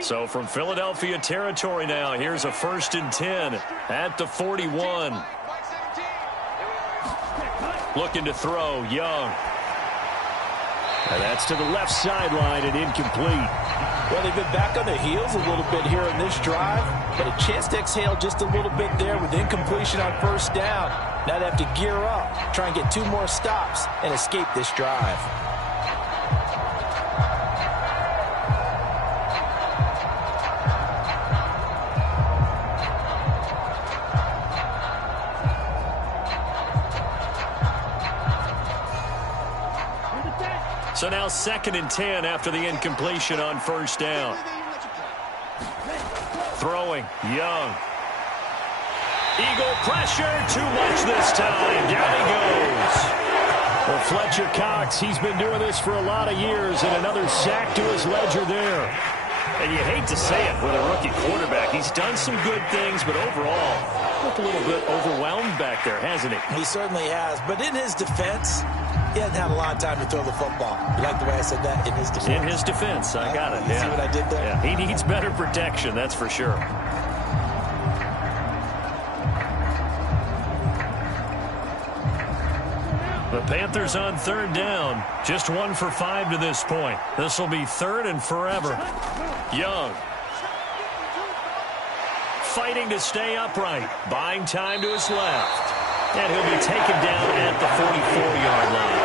So from Philadelphia territory now, here's a 1st and 10 at the 41. Looking to throw, Young. And that's to the left sideline and incomplete. Well, they've been back on their heels a little bit here in this drive, but a chance to exhale just a little bit there with incompletion on first down. Now they have to gear up, try and get 2 more stops and escape this drive. So now 2nd and 10 after the incompletion on first down. Throwing, Young. Eagle pressure, too much this time. Down he goes. Well, Fletcher Cox, he's been doing this for a lot of years, and another sack to his ledger there. And you hate to say it with a rookie quarterback. He's done some good things, but overall, looked a little bit overwhelmed back there, hasn't he? He certainly has. But in his defense, he hasn't had a lot of time to throw the football. You like the way I said that? In his defense. In his defense, I got it. You see what I did there? Yeah, he needs better protection, that's for sure. The Panthers on 3rd down. Just 1 for 5 to this point. This will be 3rd and forever. Young. Fighting to stay upright. Buying time to his left. And he'll be taken down at the 44-yard line.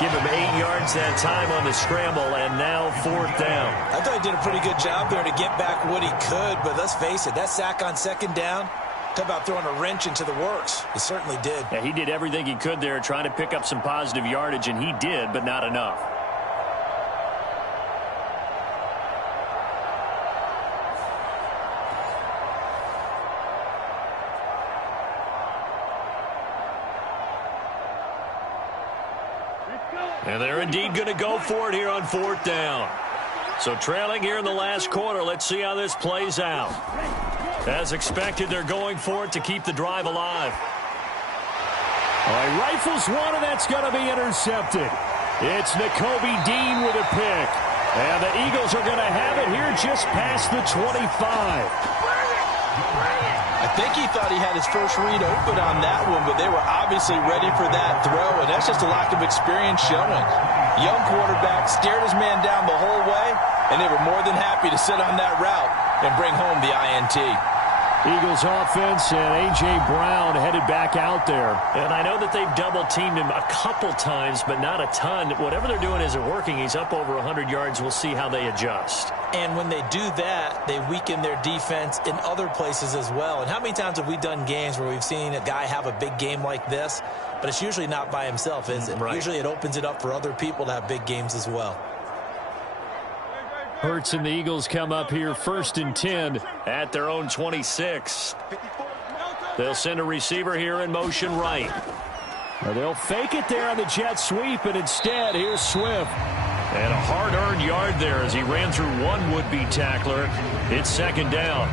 Give him 8 yards that time on the scramble, and now 4th down. I thought he did a pretty good job there to get back what he could, but let's face it, that sack on 2nd down, talk about throwing a wrench into the works. He certainly did. Yeah, he did everything he could there, trying to pick up some positive yardage, and he did, but not enough. And they're indeed going to go for it here on 4th down. So trailing here in the last quarter, let's see how this plays out. As expected, they're going for it to keep the drive alive. All right, rifles one, and that's going to be intercepted. It's Nakobe Dean with a pick. And the Eagles are going to have it here just past the 25. I think he thought he had his first read open on that one, but they were obviously ready for that throw, and that's just a lack of experience showing. Young quarterback stared his man down the whole way, and they were more than happy to sit on that route and bring home the INT. Eagles offense and A.J. Brown headed back out there. And I know that they've double-teamed him a couple times, but not a ton. Whatever they're doing isn't working. He's up over 100 yards. We'll see how they adjust. And when they do that, they weaken their defense in other places as well. And how many times have we done games where we've seen a guy have a big game like this, but it's usually not by himself, is it? Right. Usually it opens it up for other people to have big games as well. Hurts and the Eagles come up here 1st and 10 at their own 26. They'll send a receiver here in motion right. They'll fake it there on the jet sweep, and instead, here's Swift. And a hard-earned yard there as he ran through one would-be tackler. It's 2nd down.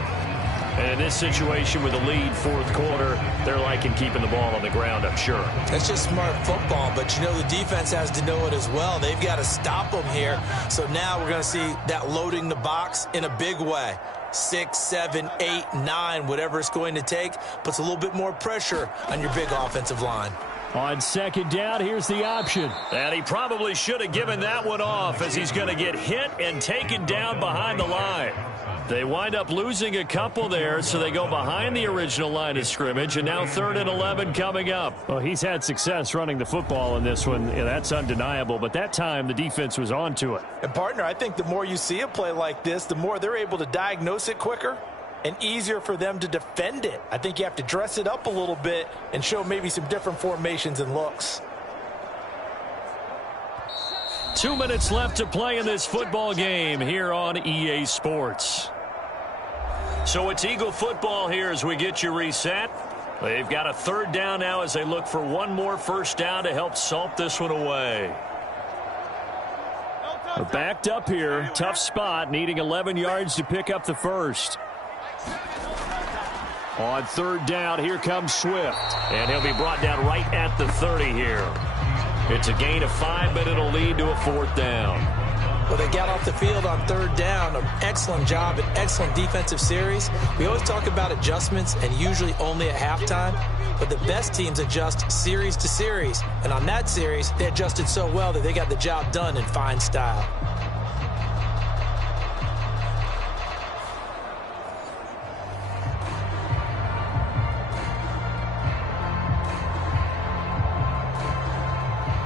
And in this situation with the lead 4th quarter, they're liking keeping the ball on the ground, I'm sure. That's just smart football, but you know the defense has to know it as well. They've got to stop them here. So now we're going to see that loading the box in a big way. 6, 7, 8, 9, whatever it's going to take, puts a little bit more pressure on your big offensive line. On 2nd down, here's the option. And he probably should have given that one off as he's going to get hit and taken down behind the line. They wind up losing a couple there, so they go behind the original line of scrimmage, and now 3rd and 11 coming up. Well, he's had success running the football in this one. Yeah, that's undeniable, but that time the defense was on to it. And, partner, I think the more you see a play like this, the more they're able to diagnose it quicker and easier for them to defend it. I think you have to dress it up a little bit and show maybe some different formations and looks. 2 minutes left to play in this football game here on EA Sports. So it's Eagle football here as we get you reset. They've got a 3rd down now as they look for one more 1st down to help salt this one away. We're backed up here. Tough spot, needing 11 yards to pick up the 1st. On 3rd down, here comes Swift. And he'll be brought down right at the 30 here. It's a gain of 5, but it'll lead to a 4th down. Well, they got off the field on 3rd down. An excellent job, an excellent defensive series. We always talk about adjustments, and usually only at halftime. But the best teams adjust series to series. And on that series, they adjusted so well that they got the job done in fine style.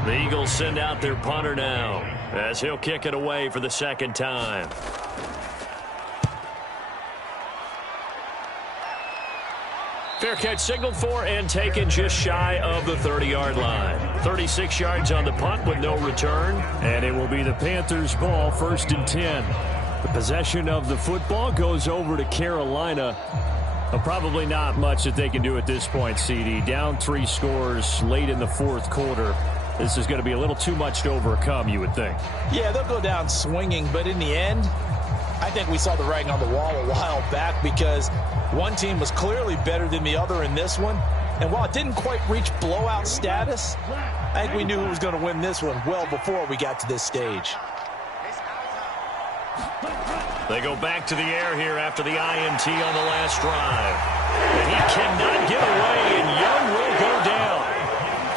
The Eagles send out their punter now as he'll kick it away for the 2nd time. Fair catch signaled for and taken just shy of the 30-yard line. 36 yards on the punt with no return. And it will be the Panthers' ball, 1st and 10. The possession of the football goes over to Carolina. Probably not much that they can do at this point, CD. Down 3 scores late in the 4th quarter. This is going to be a little too much to overcome, you would think. Yeah, they'll go down swinging, but in the end, I think we saw the writing on the wall a while back because one team was clearly better than the other in this one. And while it didn't quite reach blowout status, I think we knew who was going to win this one well before we got to this stage. They go back to the air here after the INT on the last drive. And he cannot get away, and Young will go down.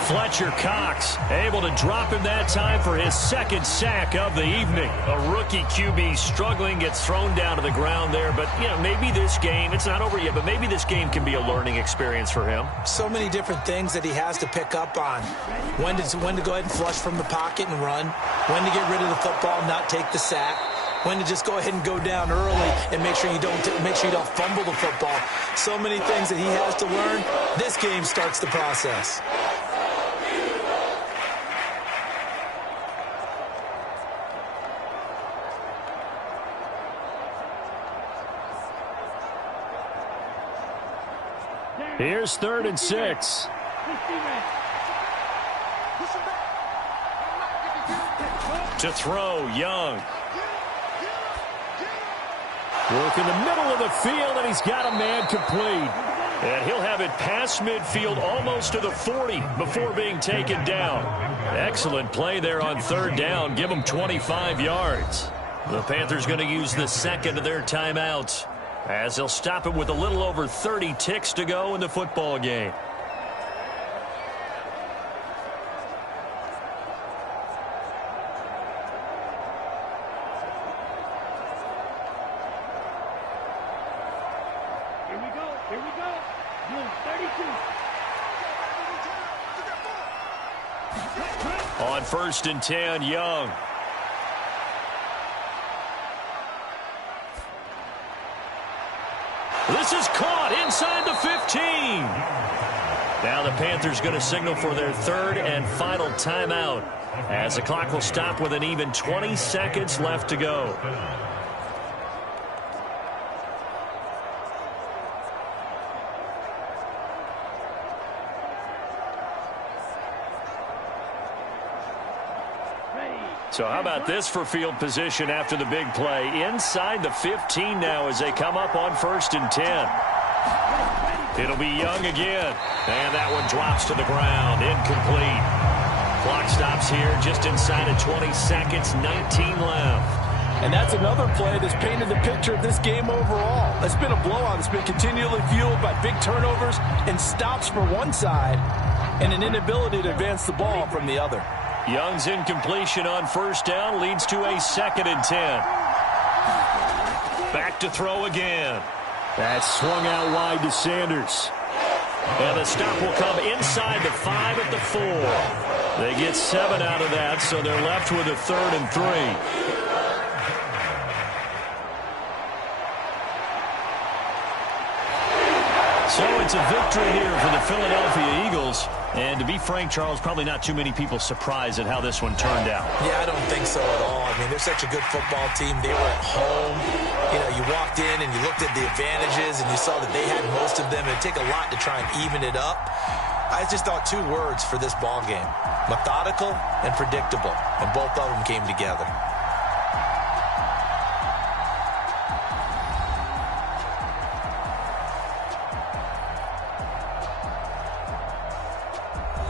Fletcher Cox able to drop him that time for his 2nd sack of the evening. A rookie QB struggling, gets thrown down to the ground there. But, you know, maybe this game, it's not over yet, but maybe this game can be a learning experience for him. So many different things that he has to pick up on. When to go ahead and flush from the pocket and run. When to get rid of the football and not take the sack. When to just go ahead and go down early and make sure you don't fumble the football. So many things that he has to learn. This game starts the process. Here's 3rd and 6. To throw, Young. Work in the middle of the field, and he's got a man complete. And he'll have it past midfield almost to the 40 before being taken down. Excellent play there on 3rd down. Give him 25 yards. The Panthers going to use the 2nd of their timeouts. as they'll stop it with a little over 30 ticks to go in the football game. Here we go. 32. On 1st and 10, Young. This is caught inside the 15. Now the Panthers going to signal for their 3rd and final timeout, as the clock will stop with an even 20 seconds left to go. So how about this for field position after the big play? Inside the 15 now as they come up on 1st and 10. It'll be Young again. And that one drops to the ground. Incomplete. Clock stops here just inside of 20 seconds. 19 left. And that's another play that's painted the picture of this game overall. It's been a blowout. It's been continually fueled by big turnovers and stops for one side and an inability to advance the ball from the other. Young's incompletion on 1st down leads to a 2nd and 10. Back to throw again. That swung out wide to Sanders. And the stop will come inside the 5 at the 4. They get 7 out of that, so they're left with a 3rd and 3. So it's a victory here for the Philadelphia Eagles. And to be frank, Charles, probably not too many people surprised at how this one turned out. Yeah, I don't think so at all. I mean, they're such a good football team. They were at home. You know, you walked in and you looked at the advantages and you saw that they had most of them. It'd take a lot to try and even it up. I just thought 2 words for this ball game: methodical and predictable. And both of them came together.